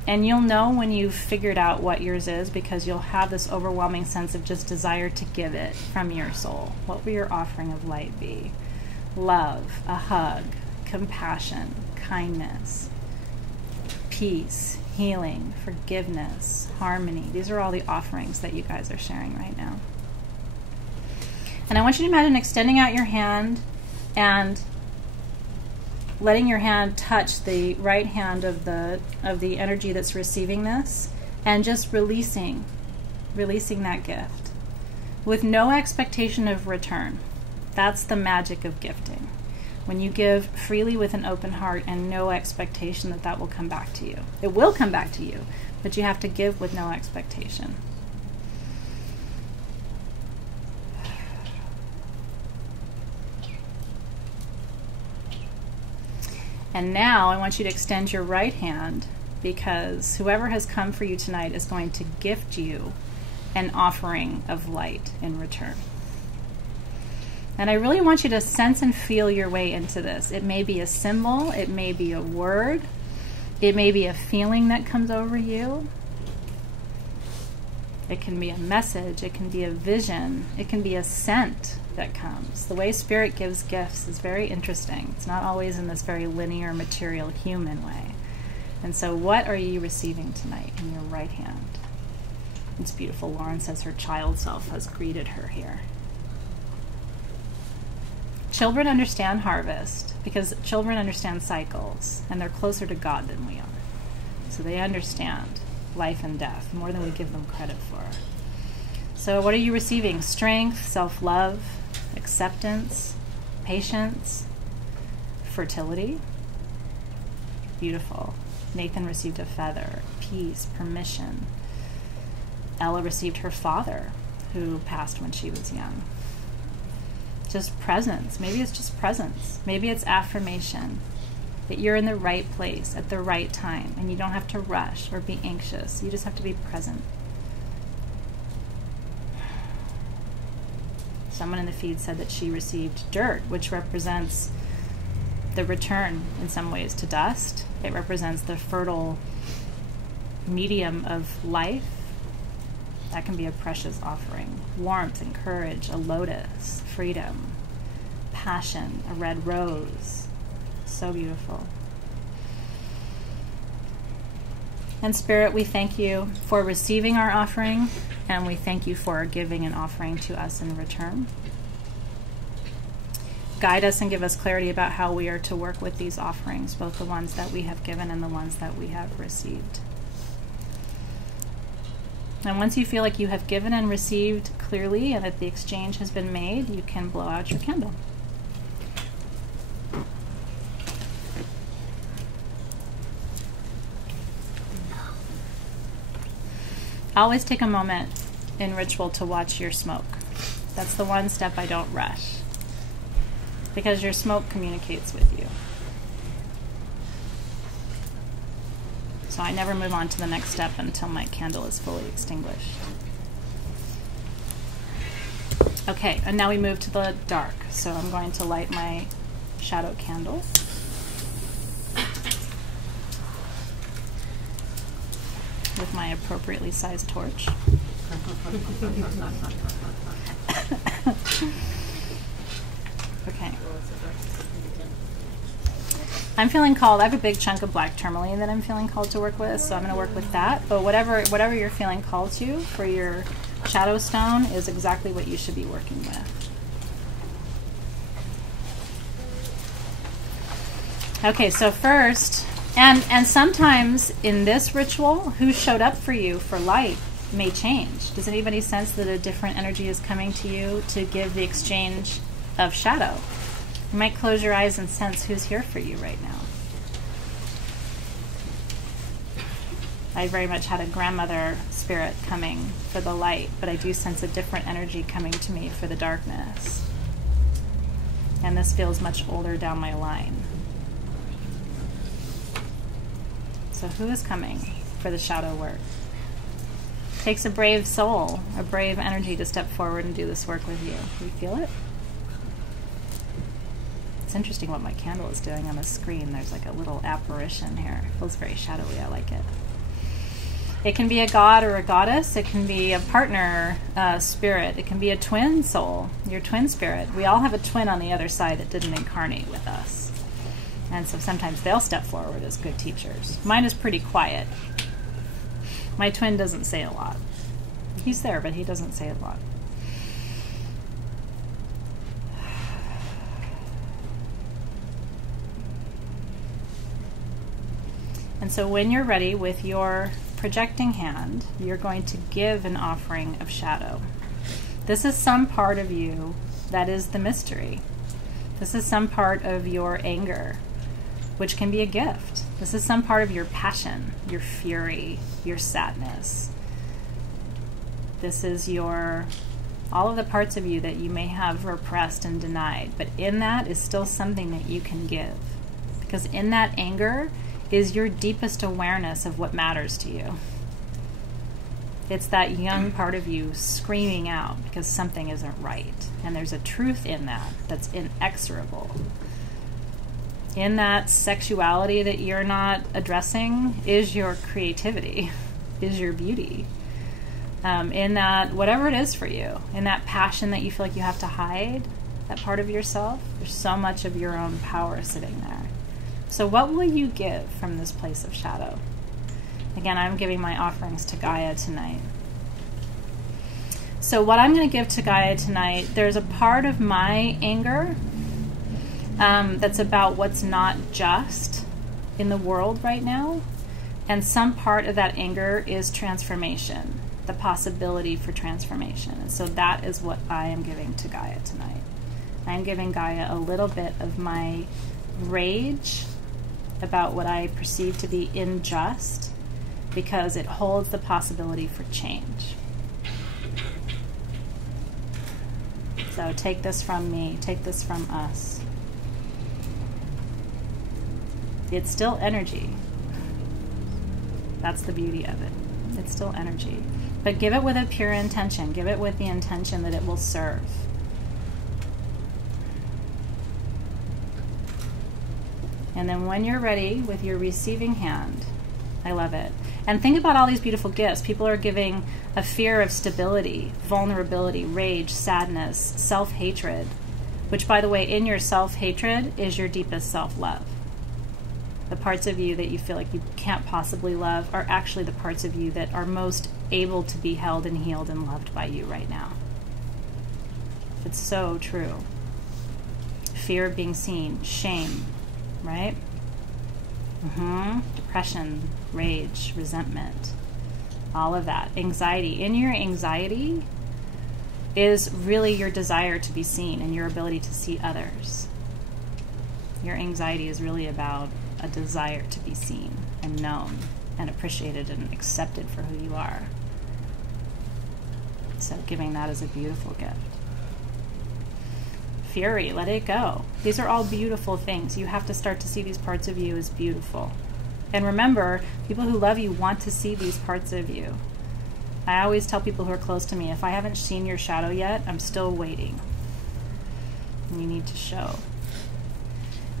And you'll know when you've figured out what yours is, because you'll have this overwhelming sense of just desire to give it from your soul. What will your offering of light be? Love, a hug, compassion, kindness, peace, healing, forgiveness, harmony. These are all the offerings that you guys are sharing right now. And I want you to imagine extending out your hand and letting your hand touch the right hand of the energy that's receiving this, and just releasing that gift with no expectation of return. That's the magic of gifting. When you give freely with an open heart and no expectation that that will come back to you. It will come back to you, but you have to give with no expectation. And now I want you to extend your right hand, because whoever has come for you tonight is going to gift you an offering of light in return. And I really want you to sense and feel your way into this. It may be a symbol, it may be a word, it may be a feeling that comes over you. It can be a message, it can be a vision, it can be a scent that comes. The way Spirit gives gifts is very interesting. It's not always in this very linear, material, human way. And so what are you receiving tonight in your right hand? It's beautiful. Lauren says her child self has greeted her here. Children understand harvest because children understand cycles, and they're closer to God than we are. So they understand life and death more than we give them credit for. So what are you receiving? Strength, self-love, acceptance, patience, fertility. Beautiful. Nathan received a feather, peace, permission. Ella received her father, who passed when she was young. Just presence. Maybe it's just presence. Maybe it's affirmation that you're in the right place at the right time, and you don't have to rush or be anxious. You just have to be present. Someone in the feed said that she received dirt, which represents the return in some ways to dust. It represents the fertile medium of life. That can be a precious offering. Warmth and courage, a lotus, freedom, passion, a red rose. So beautiful. And Spirit, we thank you for receiving our offering, and we thank you for giving an offering to us in return. Guide us and give us clarity about how we are to work with these offerings, both the ones that we have given and the ones that we have received. And once you feel like you have given and received clearly and that the exchange has been made, you can blow out your candle. Always take a moment in ritual to watch your smoke. That's the one step I don't rush, because your smoke communicates with you. So I never move on to the next step until my candle is fully extinguished. Okay, and now we move to the dark. So I'm going to light my shadow candle. With my appropriately sized torch. Okay. I'm feeling called, I have a big chunk of black tourmaline that I'm feeling called to work with, so I'm going to work with that. But whatever you're feeling called to for your shadow stone is exactly what you should be working with. Okay, so first, And sometimes in this ritual, who showed up for you for light may change. Does anybody sense that a different energy is coming to you to give the exchange of shadow? You might close your eyes and sense who's here for you right now. I very much had a grandmother spirit coming for the light, but I do sense a different energy coming to me for the darkness. And this feels much older down my line. So who is coming for the shadow work? It takes a brave soul, a brave energy to step forward and do this work with you. Do you feel it? It's interesting what my candle is doing on the screen. There's like a little apparition here. It feels very shadowy. I like it. It can be a god or a goddess. It can be a partner spirit. It can be a twin soul, your twin spirit. We all have a twin on the other side that didn't incarnate with us. And so sometimes they'll step forward as good teachers. Mine is pretty quiet. My twin doesn't say a lot. He's there, but he doesn't say a lot. And so when you're ready with your projecting hand, you're going to give an offering of shadow. This is some part of you that is the mystery. This is some part of your anger, which can be a gift. This is some part of your passion, your fury, your sadness. This is all of the parts of you that you may have repressed and denied, but in that is still something that you can give. Because in that anger is your deepest awareness of what matters to you. It's that young part of you screaming out because something isn't right. And there's a truth in that that's inexorable. In that sexuality that you're not addressing is your creativity, is your beauty. In that, whatever it is for you, in that passion that you feel like you have to hide, that part of yourself, there's so much of your own power sitting there. So what will you give from this place of shadow? Again, I'm giving my offerings to Gaia tonight. So what I'm going to give to Gaia tonight, there's a part of my anger that's about what's not just in the world right now. And some part of that anger is transformation, the possibility for transformation. And so that is what I am giving to Gaia tonight. I'm giving Gaia a little bit of my rage about what I perceive to be unjust, because it holds the possibility for change. So take this from me, take this from us. It's still energy. That's the beauty of it. It's still energy. But give it with a pure intention. Give it with the intention that it will serve. And then when you're ready with your receiving hand, I love it. And think about all these beautiful gifts. People are giving a fear of stability, vulnerability, rage, sadness, self-hatred, which, by the way, in your self-hatred is your deepest self-love. The parts of you that you feel like you can't possibly love are actually the parts of you that are most able to be held and healed and loved by you right now. It's so true. Fear of being seen, shame, right? Depression, rage, resentment, all of that. Anxiety. In your anxiety is really your desire to be seen and your ability to see others. Your anxiety is really about a desire to be seen and known and appreciated and accepted for who you are. So giving that is a beautiful gift. Fury, let it go. These are all beautiful things. You have to start to see these parts of you as beautiful. And remember, people who love you want to see these parts of you. I always tell people who are close to me, if I haven't seen your shadow yet, I'm still waiting. And you need to show.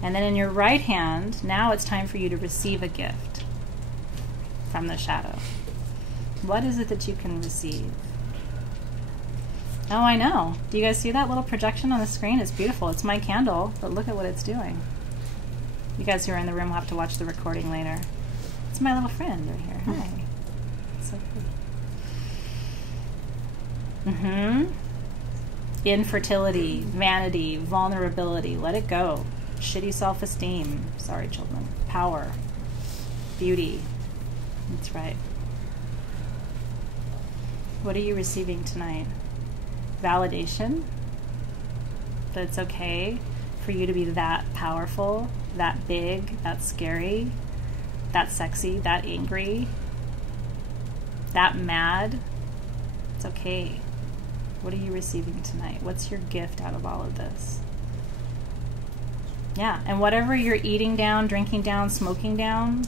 And then in your right hand, now it's time for you to receive a gift from the shadow. What is it that you can receive? Oh, I know. Do you guys see that little projection on the screen? It's beautiful. It's my candle, but look at what it's doing. You guys who are in the room will have to watch the recording later. It's my little friend right here. Hi. It's so pretty. Infertility, vanity, vulnerability. Let it go. Shitty self-esteem. Sorry, children. Power. Beauty. That's right. What are you receiving tonight? Validation. That it's okay for you to be that powerful, that big, that scary, that sexy, that angry, that mad. It's okay. What are you receiving tonight? What's your gift out of all of this? Yeah, and whatever you're eating down, drinking down, smoking down,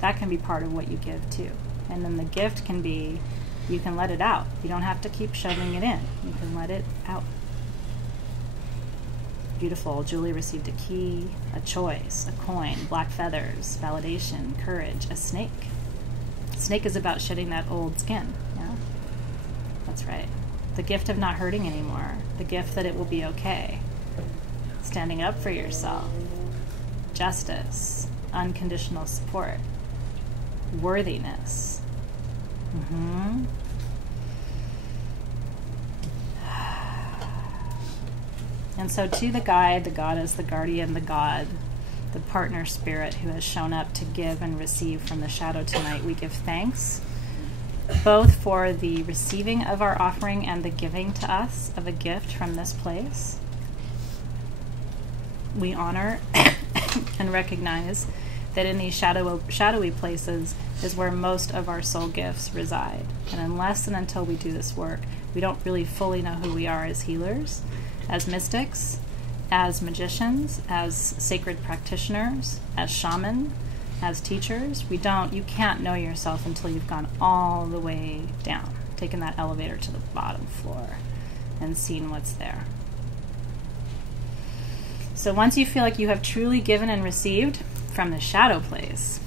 that can be part of what you give too. And then the gift can be, you can let it out. You don't have to keep shoving it in. You can let it out. Beautiful. Julie received a key, a choice, a coin, black feathers, validation, courage, a snake. Snake is about shedding that old skin. Yeah, that's right. The gift of not hurting anymore. The gift that it will be okay. Standing up for yourself. Justice. Unconditional support. Worthiness. And so to the guide, the goddess, the guardian, the god, the partner spirit who has shown up to give and receive from the shadow tonight, we give thanks both for the receiving of our offering and the giving to us of a gift from this place. We honor and recognize that in these shadowy places is where most of our soul gifts reside. And unless and until we do this work, we don't really fully know who we are as healers, as mystics, as magicians, as sacred practitioners, as shaman, as teachers. You can't know yourself until you've gone all the way down, taken that elevator to the bottom floor and seen what's there. So once you feel like you have truly given and received from the shadow place,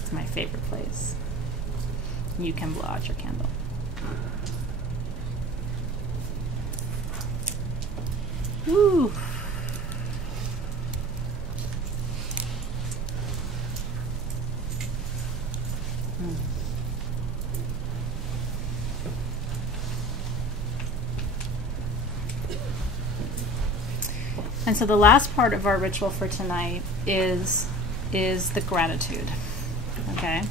it's my favorite place, you can blow out your candle. Woo. And so the last part of our ritual for tonight is the gratitude, okay?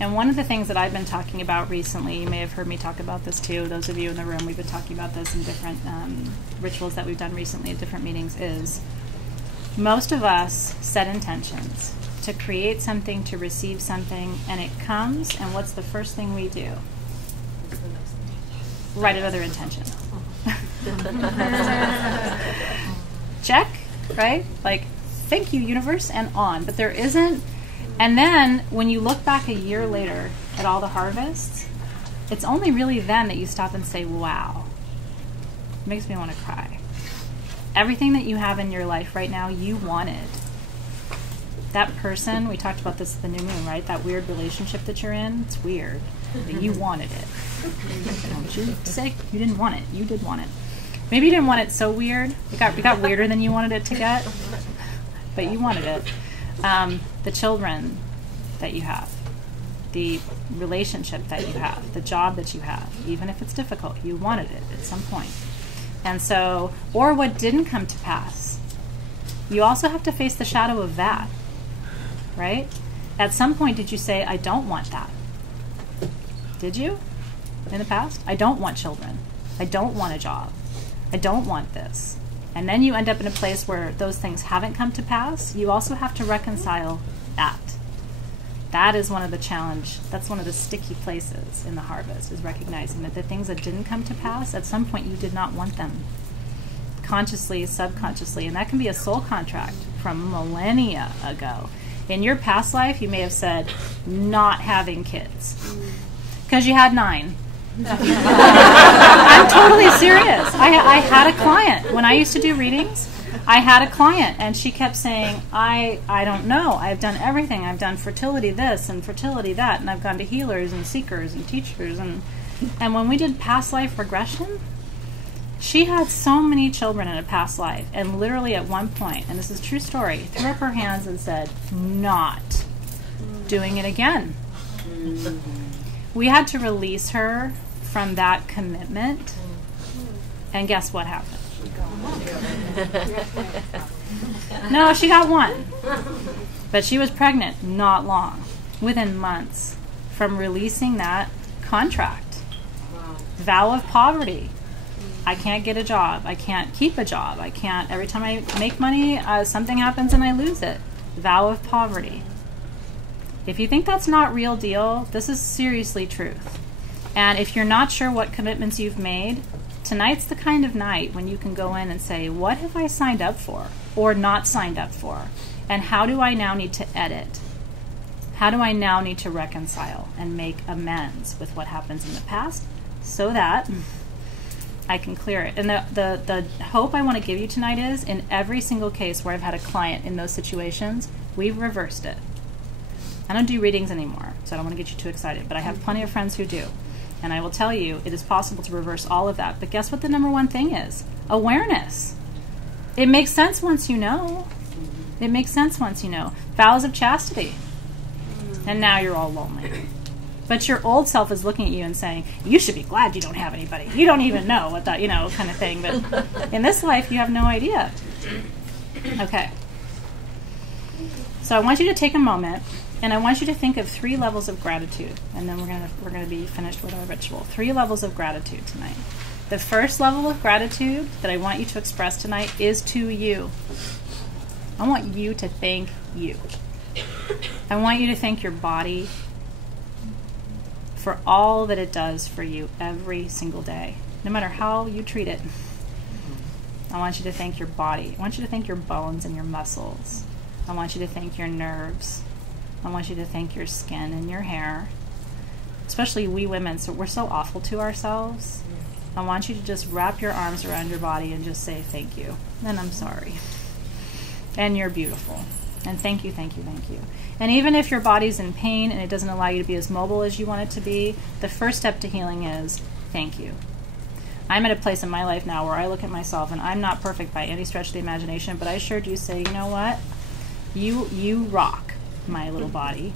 And one of the things that I've been talking about recently, you may have heard me talk about this too, those of you in the room, we've been talking about this in different rituals that we've done recently at different meetings, is most of us set intentions to create something, to receive something, and it comes, and what's the first thing we do? Write another intention. Check, right? Like, thank you, universe, and on. But there isn't. And then when you look back a year later at all the harvests, it's only really then that you stop and say, wow. It makes me want to cry. Everything that you have in your life right now, you wanted. That person, we talked about this at the new moon, right? That weird relationship that you're in, it's weird. But you wanted it. Don't you say you didn't want it. You did want it. Maybe you didn't want it so weird. It got weirder than you wanted it to get, but you wanted it. The children that you have, the relationship that you have, the job that you have, even if it's difficult, you wanted it at some point. And so, or what didn't come to pass, you also have to face the shadow of that, right? At some point, did you say, I don't want that? Did you in the past? I don't want children. I don't want a job. I don't want this. And then you end up in a place where those things haven't come to pass. You also have to reconcile that. That is one of the challenge, that's one of the sticky places in the harvest, is recognizing that the things that didn't come to pass, at some point you did not want them. Consciously, subconsciously, and that can be a soul contract from millennia ago. In your past life, you may have said, not having kids. Because you had 9. I'm totally serious. I had a client when I used to do readings. I had a client and she kept saying, I don't know, I've done everything. I've done fertility this and fertility that, and I've gone to healers and seekers and teachers, and when we did past life regression, she had so many children in a past life, and literally at one point, and this is a true story, threw up her hands and said, not doing it again. We had to release her from that commitment, and guess what happened? No, she got 1. But she was pregnant not long, within months, from releasing that contract. Wow. Vow of poverty. I can't get a job. I can't keep a job. I can't, every time I make money, something happens and I lose it. Vow of poverty. If you think that's not real deal, this is seriously truth. And if you're not sure what commitments you've made, tonight's the kind of night when you can go in and say, what have I signed up for or not signed up for? And how do I now need to edit? How do I now need to reconcile and make amends with what happens in the past so that I can clear it? And the hope I want to give you tonight is, in every single case where I've had a client in those situations, we've reversed it. I don't do readings anymore, so I don't want to get you too excited, but I have plenty of friends who do. And I will tell you, it is possible to reverse all of that. But guess what the number one thing is? Awareness. It makes sense once you know. It makes sense once you know. Vows of chastity. And now you're all lonely. But your old self is looking at you and saying, you should be glad you don't have anybody. You don't even know what that, kind of thing. But in this life, you have no idea. Okay. So I want you to take a moment, and I want you to think of 3 levels of gratitude. And then we're gonna be finished with our ritual. 3 levels of gratitude tonight. The first level of gratitude that I want you to express tonight is to you. I want you to thank you. I want you to thank your body for all that it does for you every single day, no matter how you treat it. I want you to thank your body. I want you to thank your bones and your muscles. I want you to thank your nerves. I want you to thank your skin and your hair. Especially we women, so we're so awful to ourselves. I want you to just wrap your arms around your body and just say thank you. And I'm sorry. And you're beautiful. And thank you, thank you, thank you. And even if your body's in pain and it doesn't allow you to be as mobile as you want it to be, the first step to healing is thank you. I'm at a place in my life now where I look at myself, and I'm not perfect by any stretch of the imagination, but I sure do say, you know what? You rock, my little body.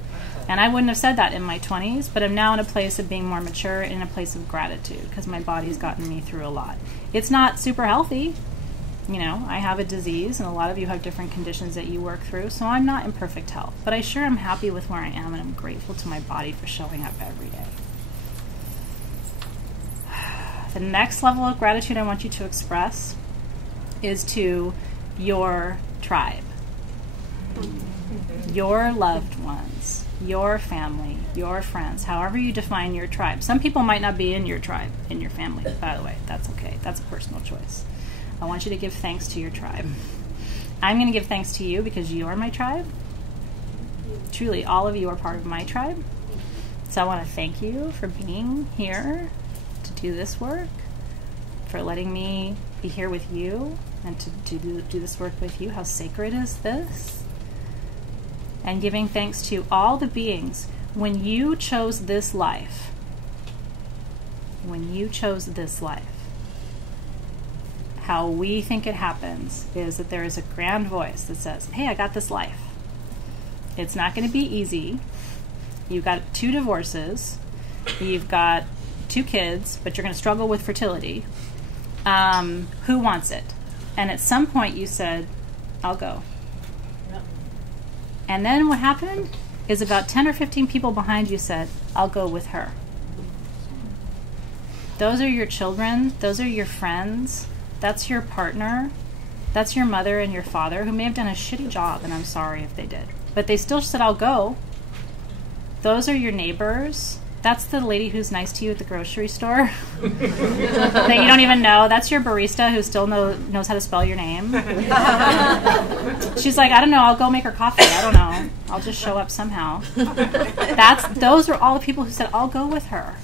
And I wouldn't have said that in my 20s, but I'm now in a place of being more mature, in a place of gratitude, because my body's gotten me through a lot. It's not super healthy. I have a disease, and a lot of you have different conditions that you work through, so I'm not in perfect health. But I sure am happy with where I am, and I'm grateful to my body for showing up every day. The next level of gratitude I want you to express is to your tribe, your loved ones, your family, your friends, however you define your tribe. Some people might not be in your tribe, in your family, by the way. That's okay. That's a personal choice. I want you to give thanks to your tribe. I'm going to give thanks to you because you are my tribe. Truly, all of you are part of my tribe. So I want to thank you for being here to do this work, for letting me be here with you and to do this work with you. How sacred is this? And giving thanks to all the beings. When you chose this life, how we think it happens is that there is a grand voice that says, hey, I got this life. It's not going to be easy. You've got 2 divorces. You've got 2 kids, but you're going to struggle with fertility. Who wants it? And at some point you said, I'll go. Yep. And then what happened is about 10 or 15 people behind you said, I'll go with her. Those are your children. Those are your friends. That's your partner. That's your mother and your father, who may have done a shitty job, and I'm sorry if they did. But they still said, I'll go. Those are your neighbors. That's the lady who's nice to you at the grocery store that you don't even know. That's your barista who still knows how to spell your name. She's like, I don't know, I'll go make her coffee. I don't know. I'll just show up somehow. Those are all the people who said, I'll go with her.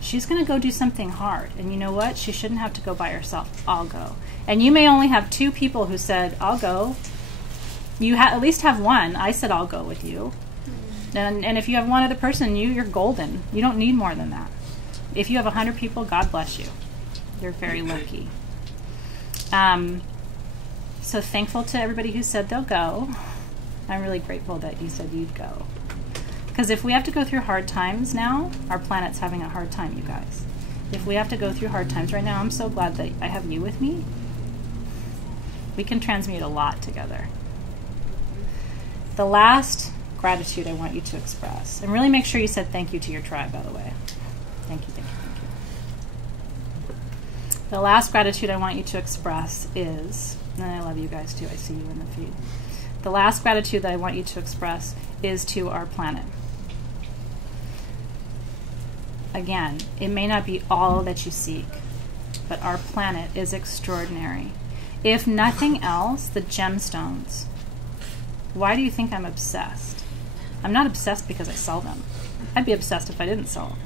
She's going to go do something hard. And you know what? She shouldn't have to go by herself. I'll go. And you may only have 2 people who said, I'll go. You at least have 1. I said, I'll go with you. And if you have 1 other person, you're golden. You don't need more than that. If you have 100 people, God bless you. You're very lucky. So thankful to everybody who said they'll go. I'm really grateful that you said you'd go. Because if we have to go through hard times now, our planet's having a hard time, you guys. If we have to go through hard times right now, I'm so glad that I have you with me. We can transmute a lot together. The last gratitude I want you to express, and really make sure you said thank you to your tribe, by the way. Thank you, thank you, thank you. The last gratitude I want you to express is, and I love you guys too, I see you in the feed. The last gratitude that I want you to express is to our planet. Again, it may not be all that you seek, but our planet is extraordinary. If nothing else, the gemstones. Why do you think I'm obsessed? I'm not obsessed because I sell them. I'd be obsessed if I didn't sell them.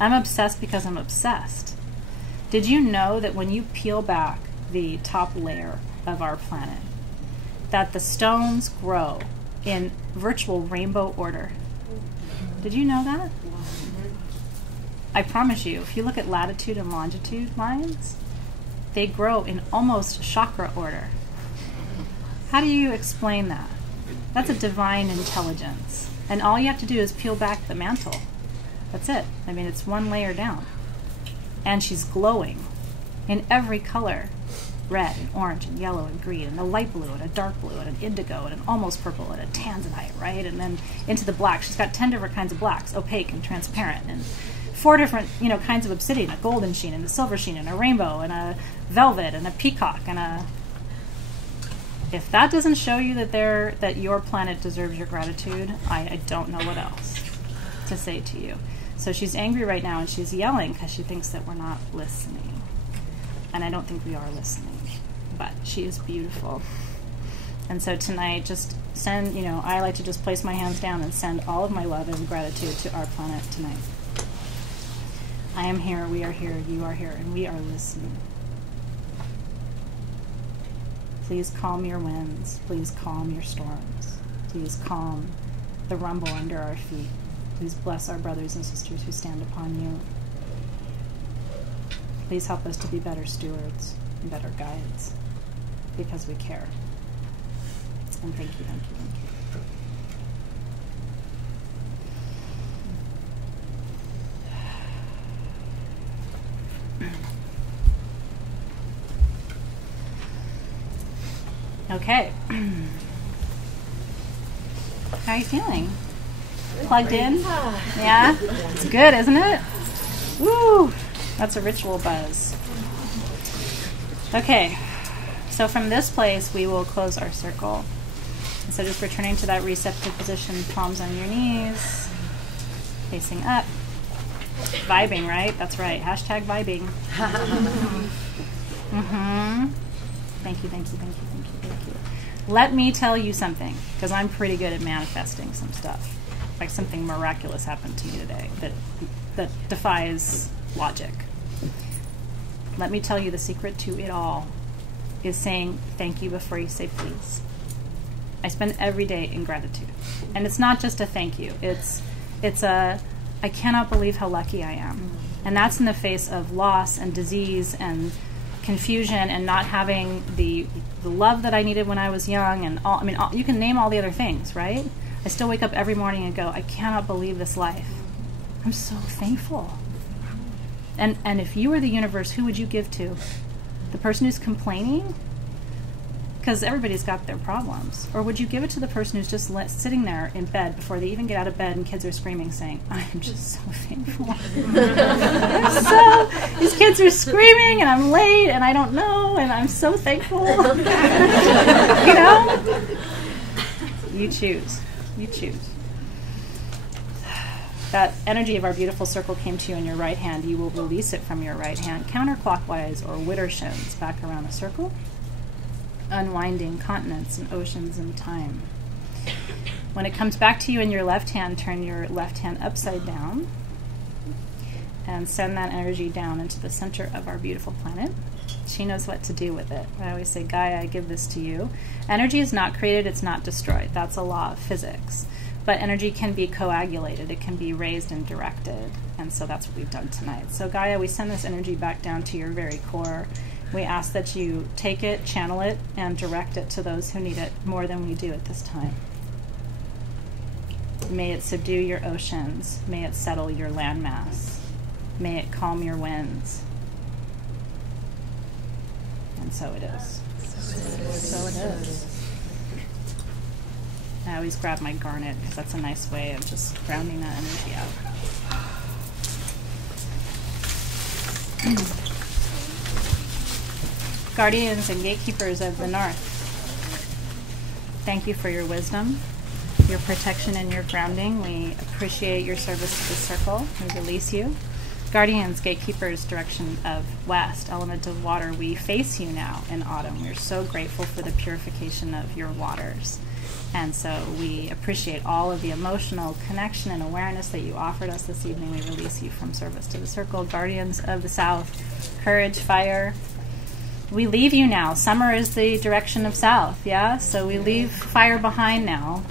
I'm obsessed because I'm obsessed. Did you know that when you peel back the top layer of our planet, that the stones grow in virtual rainbow order? Did you know that? I promise you, if you look at latitude and longitude lines, they grow in almost chakra order. How do you explain that? That's a divine intelligence. And all you have to do is peel back the mantle. That's it. I mean, it's one layer down. And she's glowing in every color. Red and orange and yellow and green and a light blue and a dark blue and an indigo and an almost purple and a tanzanite, right? And then into the black. She's got 10 different kinds of blacks, opaque and transparent, and 4 different, kinds of obsidian, a golden sheen and a silver sheen and a rainbow and a velvet and a peacock and a... If that doesn't show you that your planet deserves your gratitude, I don't know what else to say to you. So she's angry right now and she's yelling because she thinks that we're not listening. And I don't think we are listening. But she is beautiful. And so tonight, just send, I like to just place my hands down and send all of my love and gratitude to our planet tonight. I am here, we are here, you are here, and we are listening. Please calm your winds. Please calm your storms. Please calm the rumble under our feet. Please bless our brothers and sisters who stand upon you. Please help us to be better stewards and better guides, because we care. And thank you, thank you, thank you. Okay. How are you feeling? Plugged in? Yeah? It's good, isn't it? Woo! That's a ritual buzz. Okay. So from this place, we will close our circle. And so just returning to that receptive position, palms on your knees, facing up. Vibing, right? That's right. Hashtag vibing. Thank you, thank you, thank you, thank you, thank you. Let me tell you something, because I'm pretty good at manifesting some stuff. Like something miraculous happened to me today that defies logic. Let me tell you, the secret to it all is saying thank you before you say please. I spend every day in gratitude. And it's not just a thank you. It's a I cannot believe how lucky I am. And that's in the face of loss and disease and confusion and not having the love that I needed when I was young and all. I mean, you can name all the other things, right? I still wake up every morning and go, I cannot believe this life. I'm so thankful. And if you were the universe, who would you give to? The person who's complaining? Because everybody's got their problems. Or would you give it to the person who's just sitting there in bed before they even get out of bed and kids are screaming saying, I'm just so thankful. These kids are screaming and I'm late and I don't know and I'm so thankful. You choose. You choose. That energy of our beautiful circle came to you in your right hand. You will release it from your right hand counterclockwise or widdershins back around the circle, unwinding continents and oceans and time. When it comes back to you in your left hand, turn your left hand upside down and send that energy down into the center of our beautiful planet. She knows what to do with it. I always say, Gaia, I give this to you. Energy is not created, it's not destroyed. That's a law of physics. But energy can be coagulated. It can be raised and directed. And so that's what we've done tonight. So Gaia, we send this energy back down to your very core. We ask that you take it, channel it, and direct it to those who need it more than we do at this time. May it subdue your oceans. May it settle your landmass. May it calm your winds. And so it is. So it is. I always grab my garnet because that's a nice way of just grounding that energy out. Guardians and gatekeepers of the north, thank you for your wisdom, your protection, and your grounding. We appreciate your service to the circle. We release you. Guardians, gatekeepers, direction of west, element of water, we face you now in autumn. We're so grateful for the purification of your waters. And so we appreciate all of the emotional connection and awareness that you offered us this evening. We release you from service to the circle. Guardians of the south, courage, fire. We leave you now. Summer is the direction of south, yeah? So we leave fire behind now.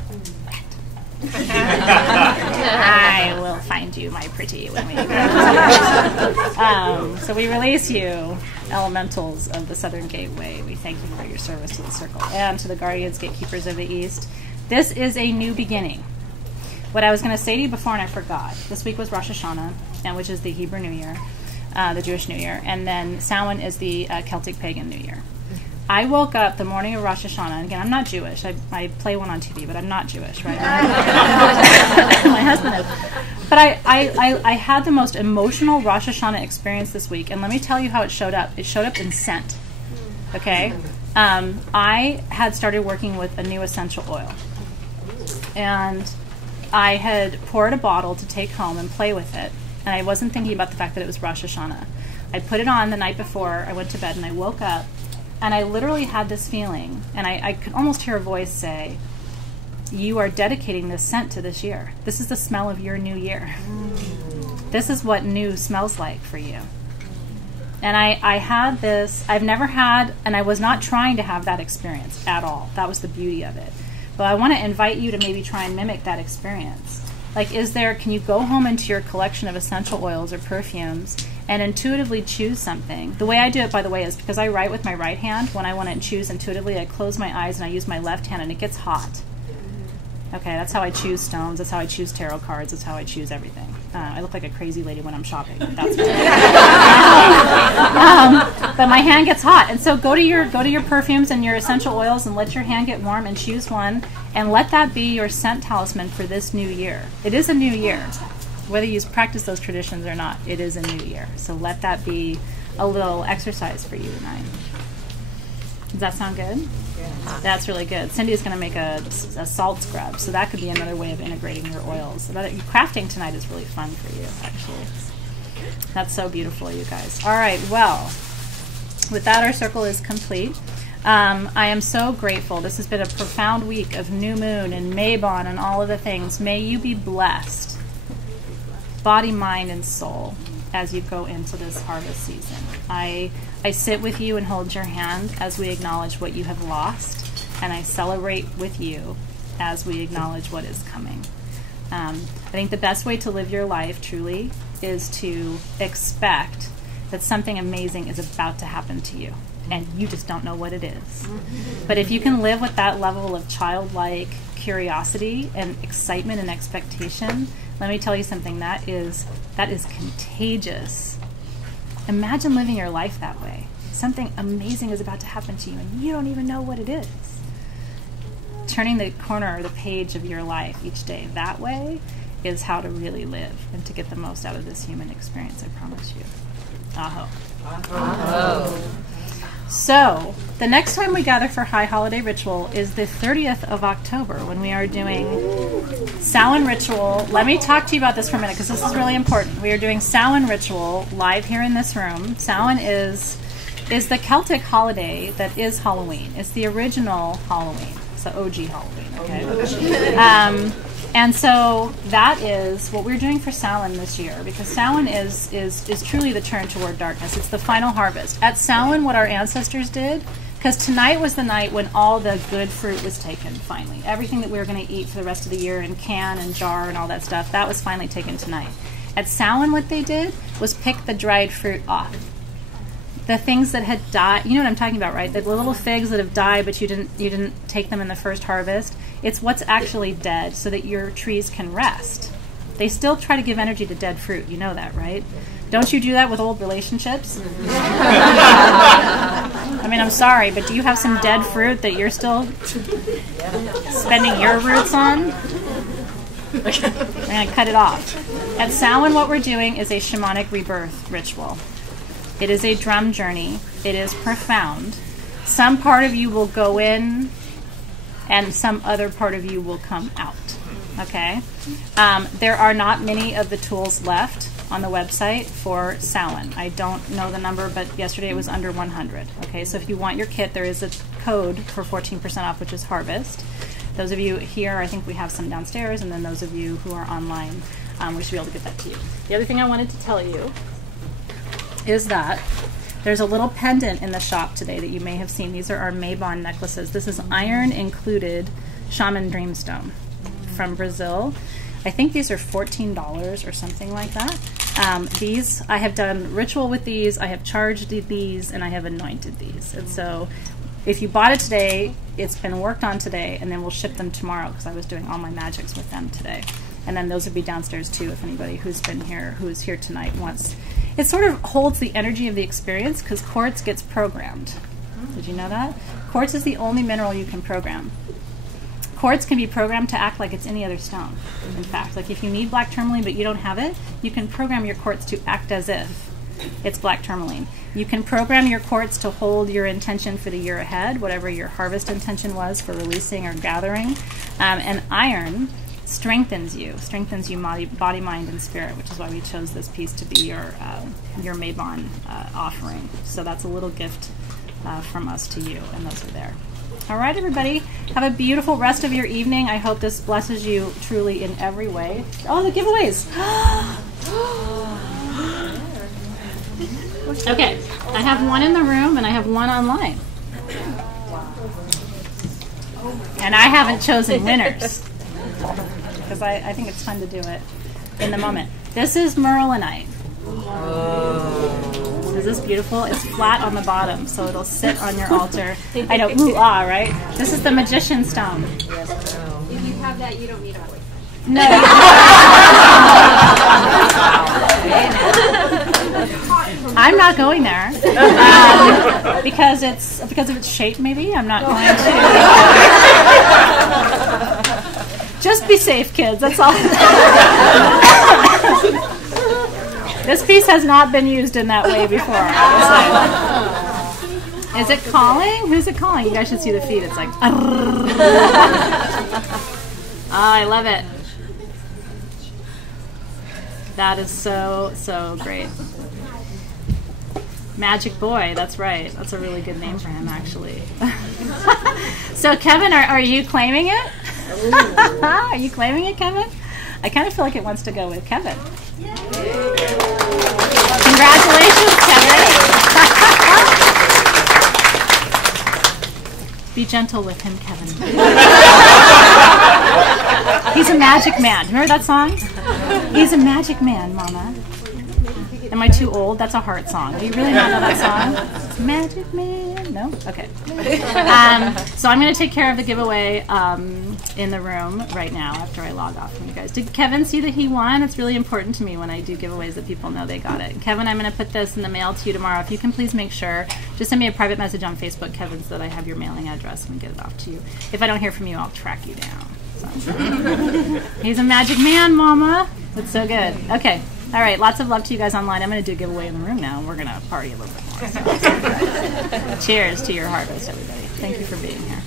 I will find you, my pretty, when we go. So we release you, elementals of the Southern Gateway. We thank you for your service to the circle and to the guardians, gatekeepers of the East. This is a new beginning. What I was going to say to you before and I forgot. This week was Rosh Hashanah, and which is the Hebrew New Year, the Jewish New Year, and then Samhain is the Celtic pagan New Year. I woke up the morning of Rosh Hashanah, and again, I'm not Jewish. I play one on TV, but I'm not Jewish, right? My husband is. But I had the most emotional Rosh Hashanah experience this week, and let me tell you how it showed up. It showed up in scent, okay? I had started working with a new essential oil, and I had poured a bottle to take home and play with it, and I wasn't thinking about the fact that it was Rosh Hashanah. I put it on the night before I went to bed, and I woke up, and I literally had this feeling, and I could almost hear a voice say, you are dedicating this scent to this year. This is the smell of your new year. This is what new smells like for you. And I had this, I've never had, and I was not trying to have that experience at all. That was the beauty of it. But I want to invite you to maybe try and mimic that experience. Like, can you go home into your collection of essential oils or perfumes and intuitively choose something? The way I do it, by the way, is because I write with my right hand. When I want to choose intuitively, I close my eyes and I use my left hand, and it gets hot. Okay, that's how I choose stones. That's how I choose tarot cards. That's how I choose everything. I look like a crazy lady when I'm shopping, but that's what but my hand gets hot, and so go to your perfumes and your essential oils, and let your hand get warm, and choose one, and let that be your scent talisman for this new year. It is a new year, whether you practice those traditions or not. It is a new year, so let that be a little exercise for you tonight. Does that sound good? That's really good. Cindy's going to make a salt scrub, so that could be another way of integrating your oils. So crafting tonight is really fun for you, actually. That's so beautiful, you guys. All right, well, with that, our circle is complete. I am so grateful. This has been a profound week of new moon and Mabon and all of the things. May you be blessed, body, mind, and soul, as you go into this harvest season. I sit with you and hold your hand as we acknowledge what you have lost, and I celebrate with you as we acknowledge what is coming. I think the best way to live your life, truly, is to expect that something amazing is about to happen to you, and you just don't know what it is. But if you can live with that level of childlike curiosity and excitement and expectation, let me tell you something, that is contagious. Imagine living your life that way. Something amazing is about to happen to you, and you don't even know what it is. Turning the corner or the page of your life each day that way is how to really live and to get the most out of this human experience, I promise you. Aho. Aho. So, the next time we gather for High Holiday Ritual is the 30th of October, when we are doing Samhain Ritual. Let me talk to you about this for a minute, because this is really important. We are doing Samhain Ritual live here in this room. Samhain is the Celtic holiday that is Halloween. It's the original Halloween. It's the OG Halloween, okay? And so that is what we're doing for Samhain this year, because Samhain is truly the turn toward darkness. It's the final harvest. At Samhain, what our ancestors did, because tonight was the night when all the good fruit was taken, finally. Everything that we were going to eat for the rest of the year in can and jar and all that stuff, that was finally taken tonight. At Samhain, what they did was pick the dried fruit off. The things that had died, you know what I'm talking about, right? The little figs that have died, but you didn't take them in the first harvest. It's what's actually dead, so that your trees can rest. They still try to give energy to dead fruit. You know that, right? Don't you do that with old relationships? I mean, I'm sorry, but do you have some dead fruit that you're still spending your roots on? I'm going to cut it off. At Samhain, what we're doing is a shamanic rebirth ritual. It is a drum journey. It is profound. Some part of you will go in, and some other part of you will come out. Okay? There are not many of the tools left on the website for Samhain. I don't know the number, but yesterday it was under 100. Okay, so if you want your kit, there is a code for 14% off, which is Harvest. Those of you here, I think we have some downstairs, and then those of you who are online, we should be able to get that to you. The other thing I wanted to tell you is that there's a little pendant in the shop today that you may have seen. These are our Mabon necklaces. This is iron-included shaman dreamstone from Brazil. I think these are $14 or something like that. These, I have done ritual with these, I have charged these, and I have anointed these. And so if you bought it today, it's been worked on today, and then we'll ship them tomorrow because I was doing all my magics with them today. And then those would be downstairs too if anybody who's been here, who is here tonight wants. It sort of holds the energy of the experience because quartz gets programmed. Did you know that? Quartz is the only mineral you can program. Quartz can be programmed to act like it's any other stone. In fact, like if you need black tourmaline but you don't have it, you can program your quartz to act as if it's black tourmaline. You can program your quartz to hold your intention for the year ahead, whatever your harvest intention was for releasing or gathering. And iron strengthens you body, mind, and spirit, which is why we chose this piece to be your Mabon offering. So that's a little gift from us to you, and those are there. All right, everybody, have a beautiful rest of your evening. I hope this blesses you truly in every way. Oh, the giveaways. Okay, I have one in the room and I have one online. And I haven't chosen winners because I think it's fun to do it in the moment. This is Merlinite. Is this beautiful? It's flat on the bottom, so it'll sit on your altar. I know, ooh-ah, right? This is the Magician Stone. If you have that, you don't need a boyfriend. No. I'm not going there because of its shape. Maybe I'm not going to. Just be safe, kids. That's all. This piece has not been used in that way before. Is it calling? Who's it calling? You guys should see the feet. It's like. I love it. That is so, so great. Magic Boy, that's right. That's a really good name for him, actually. So, Kevin, are you claiming it? Are you claiming it, Kevin? I kind of feel like it wants to go with Kevin. Congratulations, Kevin. Be gentle with him, Kevin. He's a magic man. Remember that song? He's a magic man, Mama. Am I too old? That's a heart song. Do you really not know that song? Magic Man? No? Okay. So I'm going to take care of the giveaway in the room right now after I log off from you guys. Did Kevin see that he won? It's really important to me when I do giveaways that people know they got it. Kevin, I'm going to put this in the mail to you tomorrow. If you can please make sure, just send me a private message on Facebook, Kevin, so that I have your mailing address and get it off to you. If I don't hear from you, I'll track you down. So. He's a magic man, Mama. That's so good. Okay. All right, lots of love to you guys online. I'm going to do a giveaway in the room now, and we're going to party a little bit more. So. Cheers to your harvest, everybody. Thank you for being here.